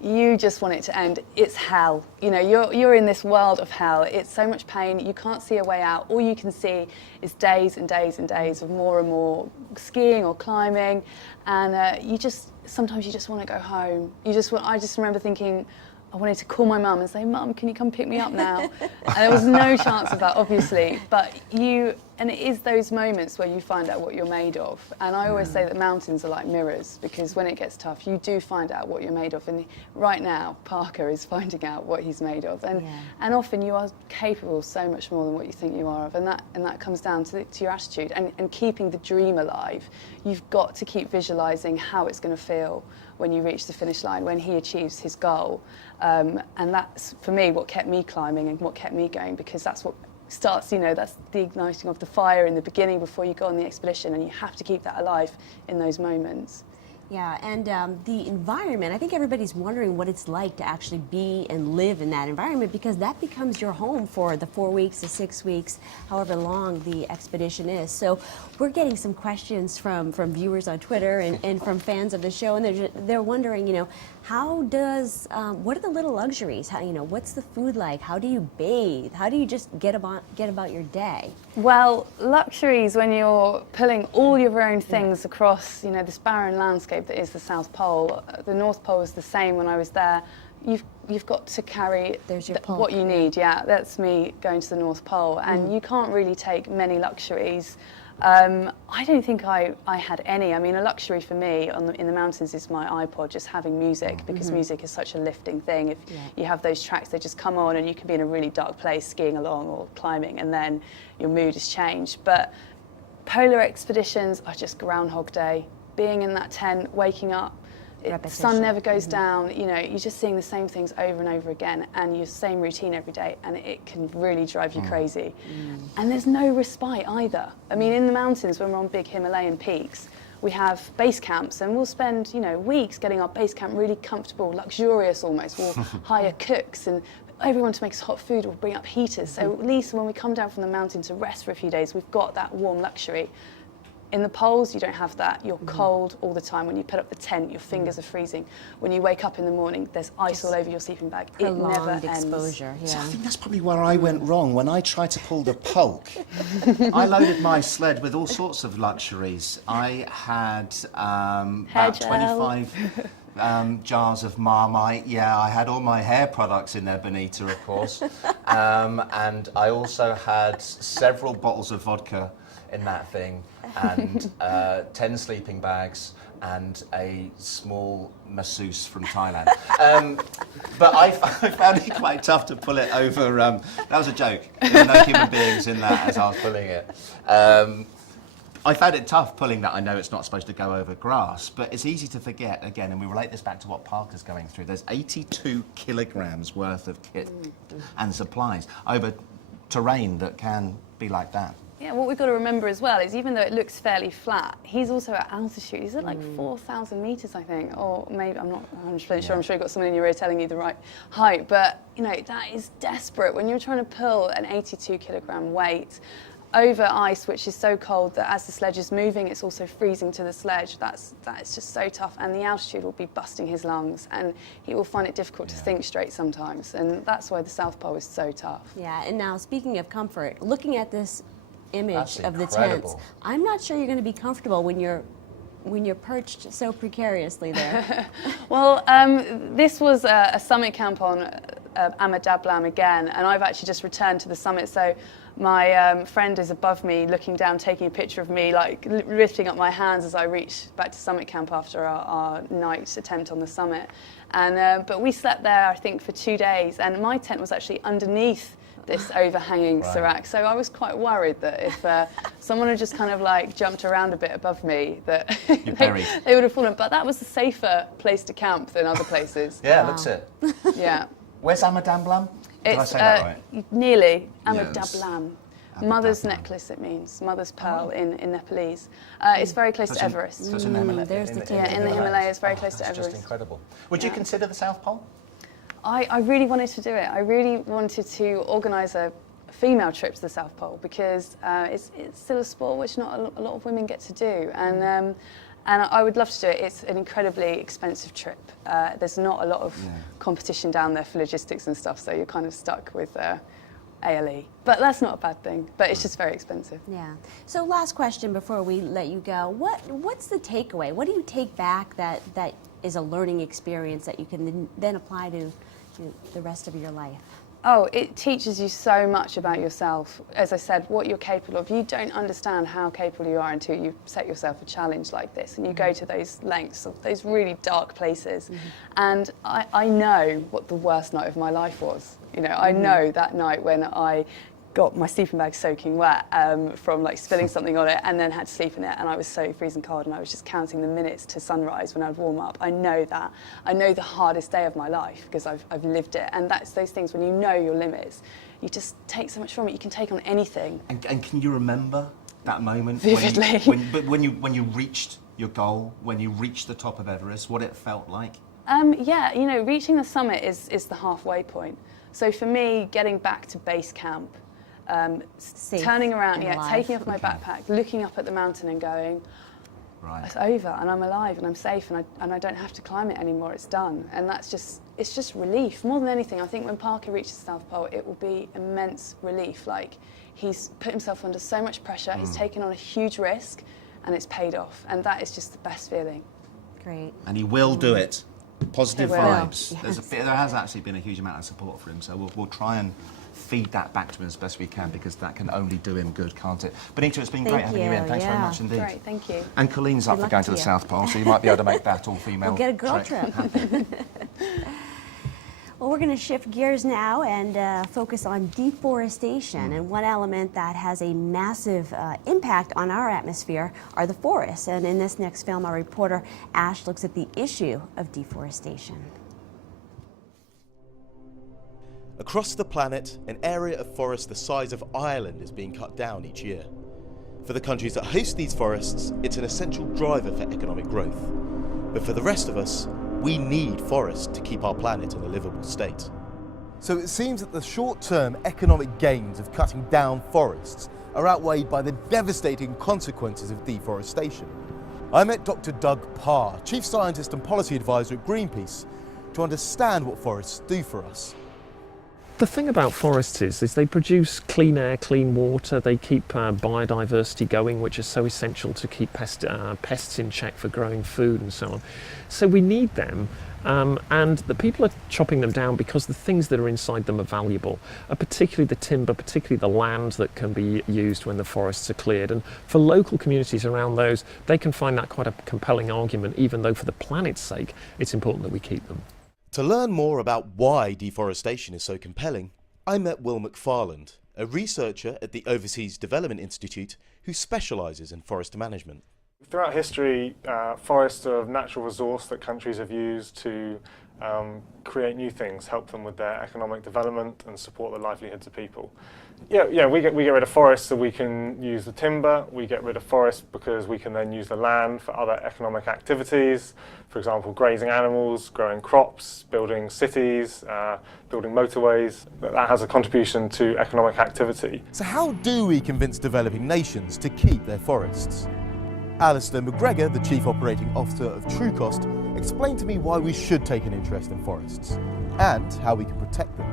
you just want it to end. It's hell. You know, you're in this world of hell. It's so much pain. You can't see a way out. All you can see is days and days and days of more and more skiing or climbing, and sometimes you just want to go home. I just remember thinking, I wanted to call my mum and say, Mum, can you come pick me up now? And there was no chance of that, obviously. But and it is those moments where you find out what you're made of. And I always say that mountains are like mirrors, because when it gets tough, you do find out what you're made of. And right now, Parker is finding out what he's made of. And often you are capable of so much more than what you think you are of. And that comes down to your attitude and keeping the dream alive. You've got to keep visualising how it's going to feel when you reach the finish line, when he achieves his goal. And that's, for me, what kept me climbing and what kept me going, because that's what starts, that's the igniting of the fire in the beginning before you go on the expedition, and you have to keep that alive in those moments. Yeah, and the environment, I think everybody's wondering what it's like to actually be and live in that environment, because that becomes your home for the 4 weeks, the 6 weeks, however long the expedition is. So we're getting some questions from viewers on Twitter and from fans of the show, and they're wondering, how does, what are the little luxuries? How, what's the food like? How do you bathe? How do you just get about your day? Well, luxuries when you're pulling all your own things across, this barren landscape that is the South Pole. The North Pole is the same when I was there. You've got to carry what you need. Yeah, that's me going to the North Pole, and you can't really take many luxuries. I don't think I had any. I mean, a luxury for me in the mountains is my iPod, just having music, because music is such a lifting thing. If you have those tracks, they just come on, and you can be in a really dark place skiing along or climbing, and then your mood is changed. But polar expeditions are just Groundhog Day. Being in that tent, waking up, the sun never goes down, you're just seeing the same things over and over again, and your same routine every day, and it can really drive you crazy. And there's no respite either. I mean, in the mountains, when we're on big Himalayan peaks, we have base camps, and we'll spend, weeks getting our base camp really comfortable, luxurious almost. We'll hire cooks, and everyone to make us hot food will bring up heaters. So at least when we come down from the mountain to rest for a few days, we've got that warm luxury. In the poles, you don't have that. You're cold all the time. When you put up the tent, your fingers are freezing. When you wake up in the morning, there's ice all over your sleeping bag. It never ends. Exposure. Yeah. So I think that's probably where I went wrong. When I tried to pull the Polk, I loaded my sled with all sorts of luxuries. I had about 25 jars of Marmite. Yeah, I had all my hair products in there, Benita, of course. And I also had several bottles of vodka in that thing, and 10 sleeping bags, and a small masseuse from Thailand. But I found it quite tough to pull it over. That was a joke. There were no human beings in that as I was pulling it. I found it tough pulling that. I know it's not supposed to go over grass, but it's easy to forget, again, and we relate this back to what Parker's going through. There's 82 kilograms worth of kit and supplies over terrain that can be like that. Yeah, what we've got to remember as well is, even though it looks fairly flat, he's also at altitude. He's at like 4,000 metres, I think, or maybe, I'm not 100% sure. I'm sure you've got someone in your ear telling you the right height, but that is desperate when you're trying to pull an 82 kilogram weight over ice, which is so cold that as the sledge is moving, it's also freezing to the sledge. That is just so tough, and the altitude will be busting his lungs, and he will find it difficult to think straight sometimes, and that's why the South Pole is so tough. Yeah, and now speaking of comfort, looking at this image of the tents, I'm not sure you're going to be comfortable when you're perched so precariously there. Well, this was a summit camp on Ama Dablam again, and I've actually just returned to the summit, so my friend is above me looking down, taking a picture of me, like lifting up my hands as I reach back to summit camp after our night attempt on the summit. And but we slept there, I think, for 2 days, and my tent was actually underneath this overhanging serac, so I was quite worried that if someone had just kind of like jumped around a bit above me, that they would have fallen. But that was a safer place to camp than other places. Yeah, looks it. Yeah. Where's Ama Dablam? Did I say that right? Nearly. Ama Dablam. Mother's necklace, it means. Mother's pearl in Nepalese. It's very close to Everest. So it's in the Himalayas. In the Himalayas, very close to Everest. Everest. Just incredible. Would you consider the South Pole? I really wanted to do it. I really wanted to organise a female trip to the South Pole, because it's still a sport which not a lot of women get to do. And And I would love to do it. It's an incredibly expensive trip. There's not a lot of competition down there for logistics and stuff, so you're kind of stuck with ALE. But that's not a bad thing, but it's just very expensive. Yeah. So last question before we let you go. What's the takeaway? What do you take back that is a learning experience that you can then apply to the rest of your life? Oh, it teaches you so much about yourself. As I said, what you're capable of. You don't understand how capable you are until you set yourself a challenge like this and you go to those lengths, of those really dark places. And I know what the worst night of my life was. You know, I know that night when I got my sleeping bag soaking wet from like spilling something on it and then had to sleep in it, and I was so freezing cold and I was just counting the minutes to sunrise when I'd warm up. I know that. I know the hardest day of my life because I've lived it, and that's those things when you know your limits, you just take so much from it. You can take on anything. And can you remember that moment? Vividly. When you reached your goal, when you reached the top of Everest, what it felt like? Yeah, you know, reaching the summit is the halfway point. So for me, getting back to base camp, turning around, taking off my backpack, looking up at the mountain and going, it's over and I'm alive and I'm safe and I don't have to climb it anymore, it's done. And it's just relief. More than anything, I think when Parker reaches the South Pole, it will be immense relief. Like, he's put himself under so much pressure, he's taken on a huge risk and it's paid off. And that is just the best feeling. Great. And he will do it. Positive vibes. Yes. There has actually been a huge amount of support for him, so we'll try and feed that back to him as best we can, because that can only do him good, can't it? Benita, it's been great having you in. Thanks very much indeed. Great, thank you. And Colleen's up for going to the South Pole, so you might be able to make that all-female. We'll get a girl trip. Well, we're going to shift gears now and focus on deforestation. And one element that has a massive impact on our atmosphere are the forests. And in this next film, our reporter Ash looks at the issue of deforestation. Across the planet, an area of forest the size of Ireland is being cut down each year. For the countries that host these forests, it's an essential driver for economic growth. But for the rest of us, we need forests to keep our planet in a livable state. So it seems that the short-term economic gains of cutting down forests are outweighed by the devastating consequences of deforestation. I met Dr. Doug Parr, Chief Scientist and Policy Advisor at Greenpeace, to understand what forests do for us. The thing about forests is they produce clean air, clean water, they keep biodiversity going, which is so essential to keep pests in check for growing food and so on. So we need them, and the people are chopping them down because the things that are inside them are valuable, particularly the timber, particularly the land that can be used when the forests are cleared. And for local communities around those, they can find that quite a compelling argument, even though for the planet's sake, it's important that we keep them. To learn more about why deforestation is so compelling, I met Will McFarland, a researcher at the Overseas Development Institute who specialises in forest management. Throughout history, forests are a natural resource that countries have used to create new things, help them with their economic development and support the livelihoods of people. Yeah, we get rid of forests so we can use the timber. We get rid of forests because we can then use the land for other economic activities. For example, grazing animals, growing crops, building cities, building motorways. That has a contribution to economic activity. So how do we convince developing nations to keep their forests? Alistair McGregor, the Chief Operating Officer of Trucost, explained to me why we should take an interest in forests and how we can protect them.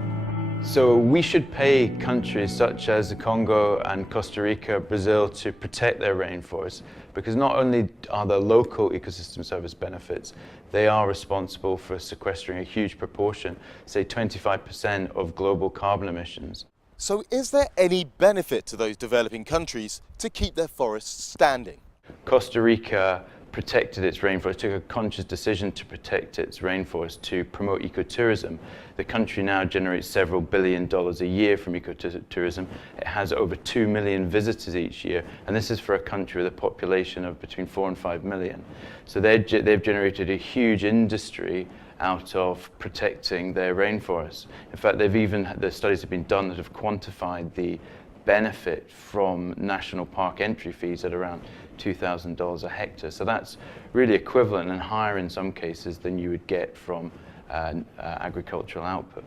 So we should pay countries such as the Congo and Costa Rica, Brazil to protect their rainforests, because not only are there local ecosystem service benefits, they are responsible for sequestering a huge proportion, say 25% of global carbon emissions. So is there any benefit to those developing countries to keep their forests standing? Costa Rica protected its rainforest, took a conscious decision to protect its rainforest to promote ecotourism. The country now generates several $1 billion a year from ecotourism. It has over 2 million visitors each year, and this is for a country with a population of between 4 and 5 million. So they've generated a huge industry out of protecting their rainforests. In fact, the studies have been done that have quantified the benefit from national park entry fees at around $2,000 a hectare. So that's really equivalent and higher in some cases than you would get from agricultural output.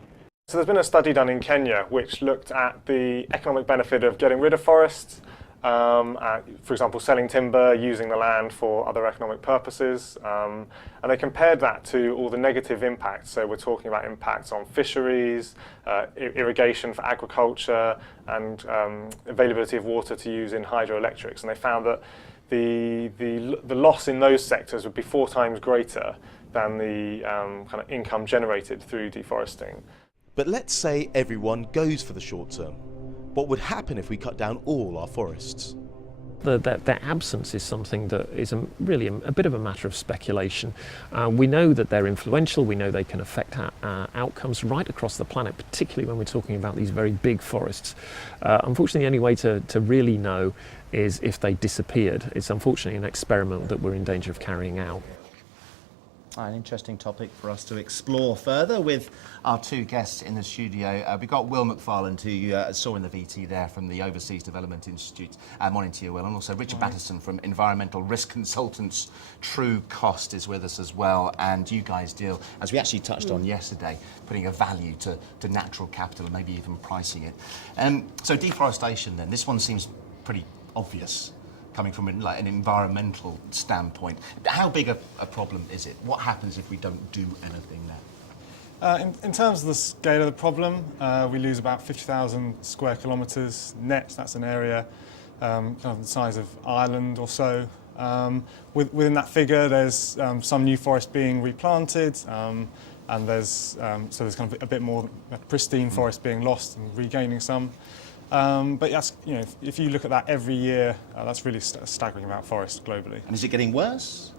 So there's been a study done in Kenya which looked at the economic benefit of getting rid of forests for example, selling timber, using the land for other economic purposes. And they compared that to all the negative impacts. So we're talking about impacts on fisheries, irrigation for agriculture, and availability of water to use in hydroelectrics. And they found that the loss in those sectors would be 4 times greater than the kind of income generated through deforesting. But let's say everyone goes for the short term. What would happen if we cut down all our forests? Their absence is something that is really a bit of a matter of speculation. We know that they're influential, we know they can affect outcomes right across the planet, particularly when we're talking about these very big forests. Unfortunately, the only way to really know is if they disappeared. It's unfortunately an experiment that we're in danger of carrying out. An interesting topic for us to explore further with our 2 guests in the studio. We've got Will McFarland, who you saw in the VT there from the Overseas Development Institute. Morning to you, Will. And also Richard Batterson from Environmental Risk Consultants. True Cost is with us as well. And you guys deal, as we actually touched on yesterday, putting a value to natural capital and maybe even pricing it. So deforestation then, this one seems pretty obvious, coming from an environmental standpoint. How big a problem is it? What happens if we don't do anything there? In terms of the scale of the problem, we lose about 50,000 square kilometres net. That's an area kind of the size of Ireland or so. Within that figure, there's some new forest being replanted, and there's kind of a bit more pristine forest being lost and regaining some. But that's, if you look at that every year, that's really a staggering amount of forest globally. And is it getting worse?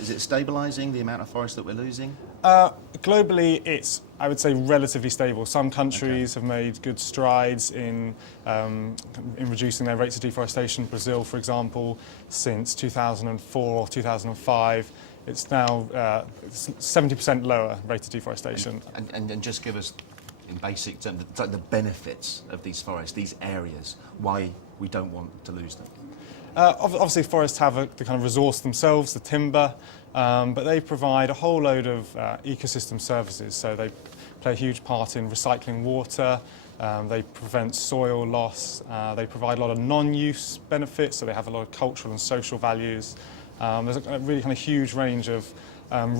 Is it stabilising, the amount of forest that we're losing? Globally, it's, I would say, relatively stable. Some countries have made good strides in reducing their rates of deforestation. Brazil, for example, since 2004 or 2005, it's now 70% lower rate of deforestation. And just give us, in basic terms, the benefits of these forests, these areas, why we don't want to lose them. Obviously, forests have the kind of resource themselves, the timber, but they provide a whole load of ecosystem services. So they play a huge part in recycling water, they prevent soil loss, they provide a lot of non-use benefits, so they have a lot of cultural and social values. There's a really kind of huge range of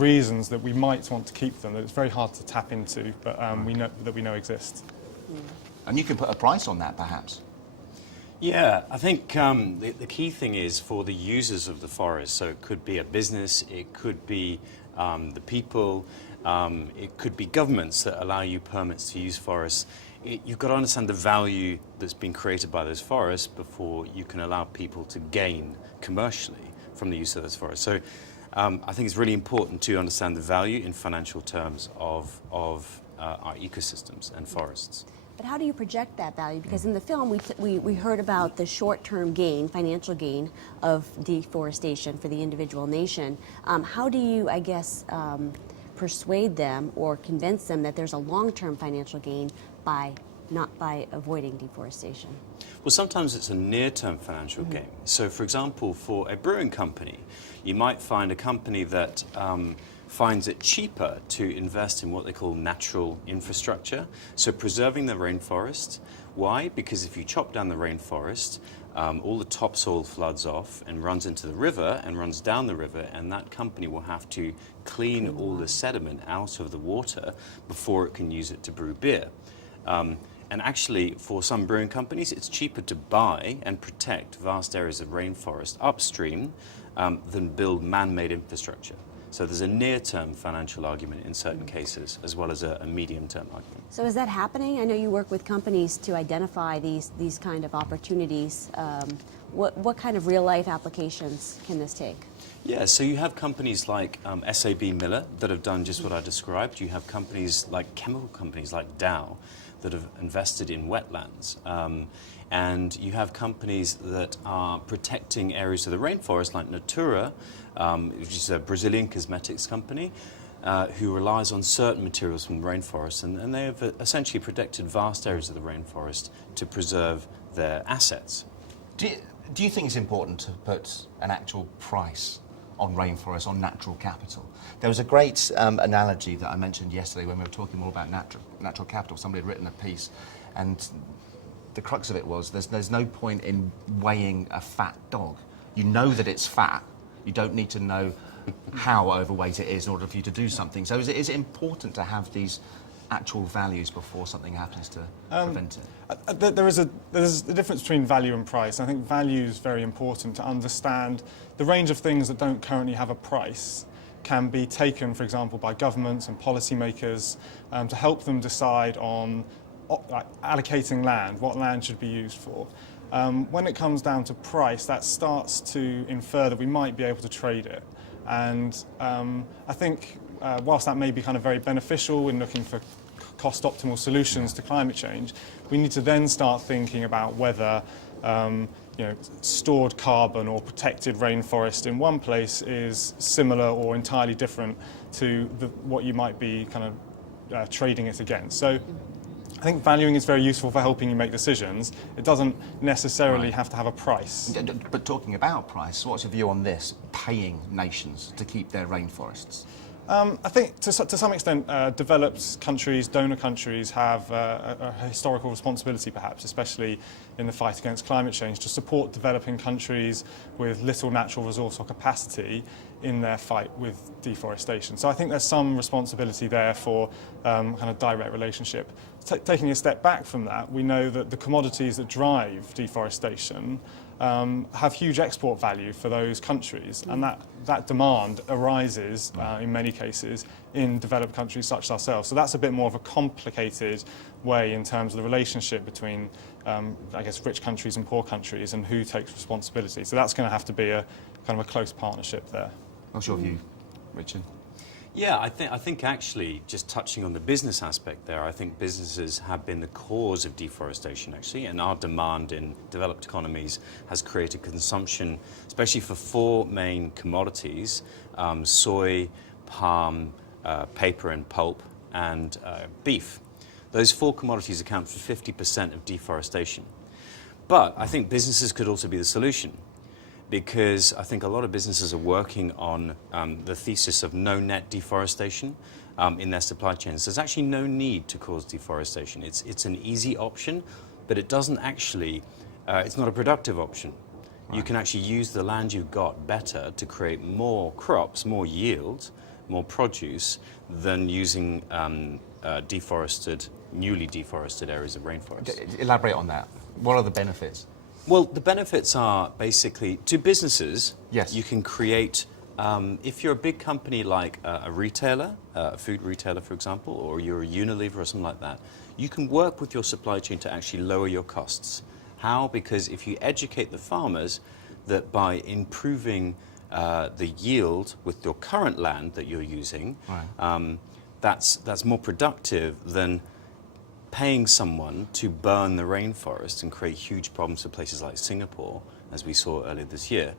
reasons that we might want to keep them that it's very hard to tap into, but we know exist. And you can put a price on that, perhaps. Yeah, I think the key thing is for the users of the forest. So it could be a business, it could be the people, it could be governments that allow you permits to use forests. You've got to understand the value that's been created by those forests before you can allow people to gain commercially from the use of those forests. So I think it's really important to understand the value in financial terms of our ecosystems and forests. But how do you project that value? Because in the film, we heard about the short-term gain, financial gain of deforestation for the individual nation. How do you, I guess, persuade them or convince them that there's a long-term financial gain not by avoiding deforestation? Well, sometimes it's a near-term financial gain. So, for example, for a brewing company, you might find a company that finds it cheaper to invest in what they call natural infrastructure, so preserving the rainforest. Why? Because if you chop down the rainforest, all the topsoil floods off and runs into the river and runs down the river, and that company will have to clean all the sediment out of the water before it can use it to brew beer. And actually, for some brewing companies, it's cheaper to buy and protect vast areas of rainforest upstream than build man-made infrastructure. So there's a near-term financial argument in certain cases, as well as a medium-term argument. So is that happening? I know you work with companies to identify these kind of opportunities. What kind of real-life applications can this take? Yeah, so you have companies like SAB Miller that have done just what I described. You have companies like chemical companies like Dow that have invested in wetlands. And you have companies that are protecting areas of the rainforest like Natura, which is a Brazilian cosmetics company, who relies on certain materials from the rainforest, and they have essentially protected vast areas of the rainforest to preserve their assets. Do you think it's important to put an actual price on rainforest, on natural capital? There was a great analogy that I mentioned yesterday when we were talking more about natural capital. Somebody had written a piece, and the crux of it was there's no point in weighing a fat dog. You know that it's fat. You don't need to know how overweight it is in order for you to do something. So is it important to have these actual values before something happens to prevent it? There's a difference between value and price. I think value is very important to understand. The range of things that don't currently have a price can be taken, for example, by governments and policymakers to help them decide on allocating land, what land should be used for. When it comes down to price, that starts to infer that we might be able to trade it. And I think whilst that may be kind of very beneficial in looking for cost-optimal solutions to climate change, we need to then start thinking about whether stored carbon or protected rainforest in one place is similar or entirely different to what you might be kind of trading it against. So I think valuing is very useful for helping you make decisions. It doesn't necessarily have to have a price. But talking about price, what's your view on this, paying nations to keep their rainforests? I think to some extent developed countries, donor countries have a historical responsibility perhaps, especially in the fight against climate change, to support developing countries with little natural resource or capacity in their fight with deforestation. So I think there's some responsibility there for kind of direct relationship. Taking a step back from that, we know that the commodities that drive deforestation have huge export value for those countries, and that demand arises in many cases in developed countries such as ourselves. So that's a bit more of a complicated way in terms of the relationship between, I guess, rich countries and poor countries and who takes responsibility. So that's going to have to be a kind of a close partnership there. What's your view, Richard? Yeah, I think actually, just touching on the business aspect there, I think businesses have been the cause of deforestation actually, and our demand in developed economies has created consumption, especially for four main commodities, soy, palm, paper and pulp, and beef. Those four commodities account for 50% of deforestation. But I think businesses could also be the solution, because I think a lot of businesses are working on the thesis of no net deforestation in their supply chains. There's actually no need to cause deforestation. It's an easy option, but it doesn't actually, it's not a productive option. Right. You can actually use the land you've got better to create more crops, more yield, more produce than using newly deforested areas of rainforest. Elaborate on that. What are the benefits? Well, the benefits are basically, to businesses, yes, you can create, if you're a big company like a retailer, a food retailer, for example, or you're a Unilever or something like that, you can work with your supply chain to actually lower your costs. How? Because if you educate the farmers that by improving the yield with your current land that you're using, right, that's more productive than paying someone to burn the rainforest and create huge problems for places like Singapore, as we saw earlier this year,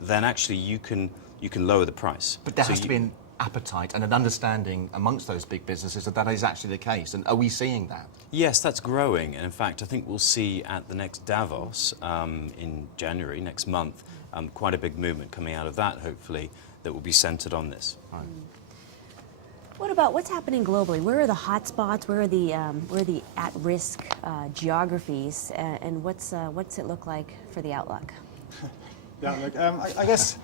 then actually you can lower the price. But there has to be an appetite and an understanding amongst those big businesses that is actually the case. And are we seeing that? Yes, that's growing. And in fact, I think we'll see at the next Davos in January, next month, quite a big movement coming out of that, hopefully, that will be centered on this. Right. What about what's happening globally? Where are the hot spots? Where are the at-risk geographies? And what's it look like for the outlook? The outlook, I guess,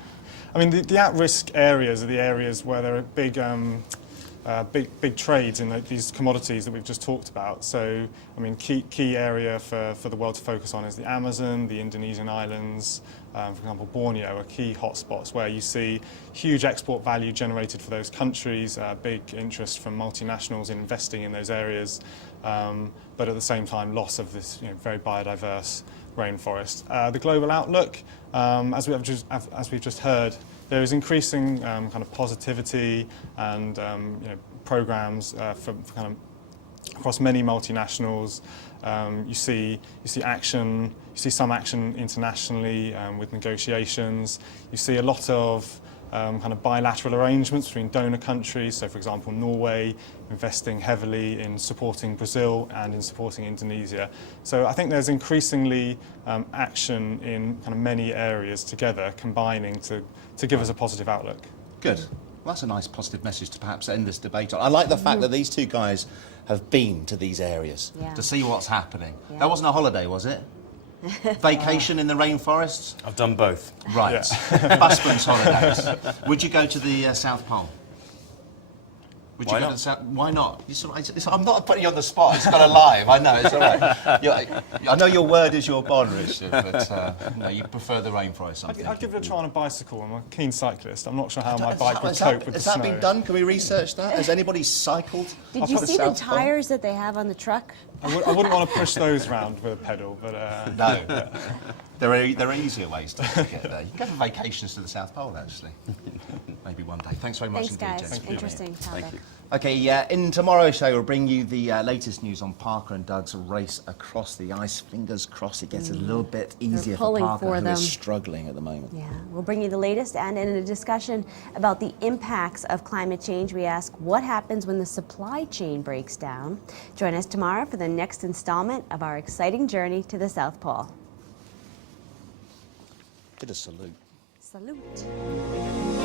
I mean, the at-risk areas are the areas where there are big trades in these commodities that we've just talked about. So, I mean, key area for the world to focus on is the Amazon, the Indonesian islands, for example, Borneo are key hotspots where you see huge export value generated for those countries, big interest from multinationals in investing in those areas, but at the same time, loss of this very biodiverse rainforest. The global outlook, as we've just heard, there is increasing kind of positivity and programs for kind of across many multinationals. You see action. You see some action internationally with negotiations. You see a lot of kind of bilateral arrangements between donor countries. So, for example, Norway investing heavily in supporting Brazil and in supporting Indonesia. So I think there's increasingly action in kind of many areas together, combining to give us a positive outlook. Good. Well, that's a nice positive message to perhaps end this debate on. I like the fact that these two guys have been to these areas to see what's happening. That wasn't a holiday, was it? Vacation in the rainforests? I've done both. Right. Busman's holidays. Would you go to the South Pole? Would you Why go not? to the South? Why not? I'm not putting you on the spot. It's kind of live. I know. It's all right. I know your word is your bond, Richard, but no, you prefer the rainforest. I'd give it a try on a bicycle. I'm a keen cyclist. I'm not sure how my bike would cope with the snow. Has that been done? Can we research that? Has anybody cycled? Did you see the tires that they have on the truck? I wouldn't want to push those around with a pedal, but no. There are easier ways to get there. You can go for vacations to the South Pole, actually. Maybe one day. Thanks very much indeed, guys. gentlemen. Interesting topic. Thank you. Okay, in tomorrow's show, we'll bring you the latest news on Parker and Doug's race across the ice. Fingers crossed it gets a little bit easier for Parker, who is struggling at the moment. Yeah, we'll bring you the latest, and in a discussion about the impacts of climate change, we ask what happens when the supply chain breaks down. Join us tomorrow for the next installment of our exciting journey to the South Pole. Bit of salute. Salute.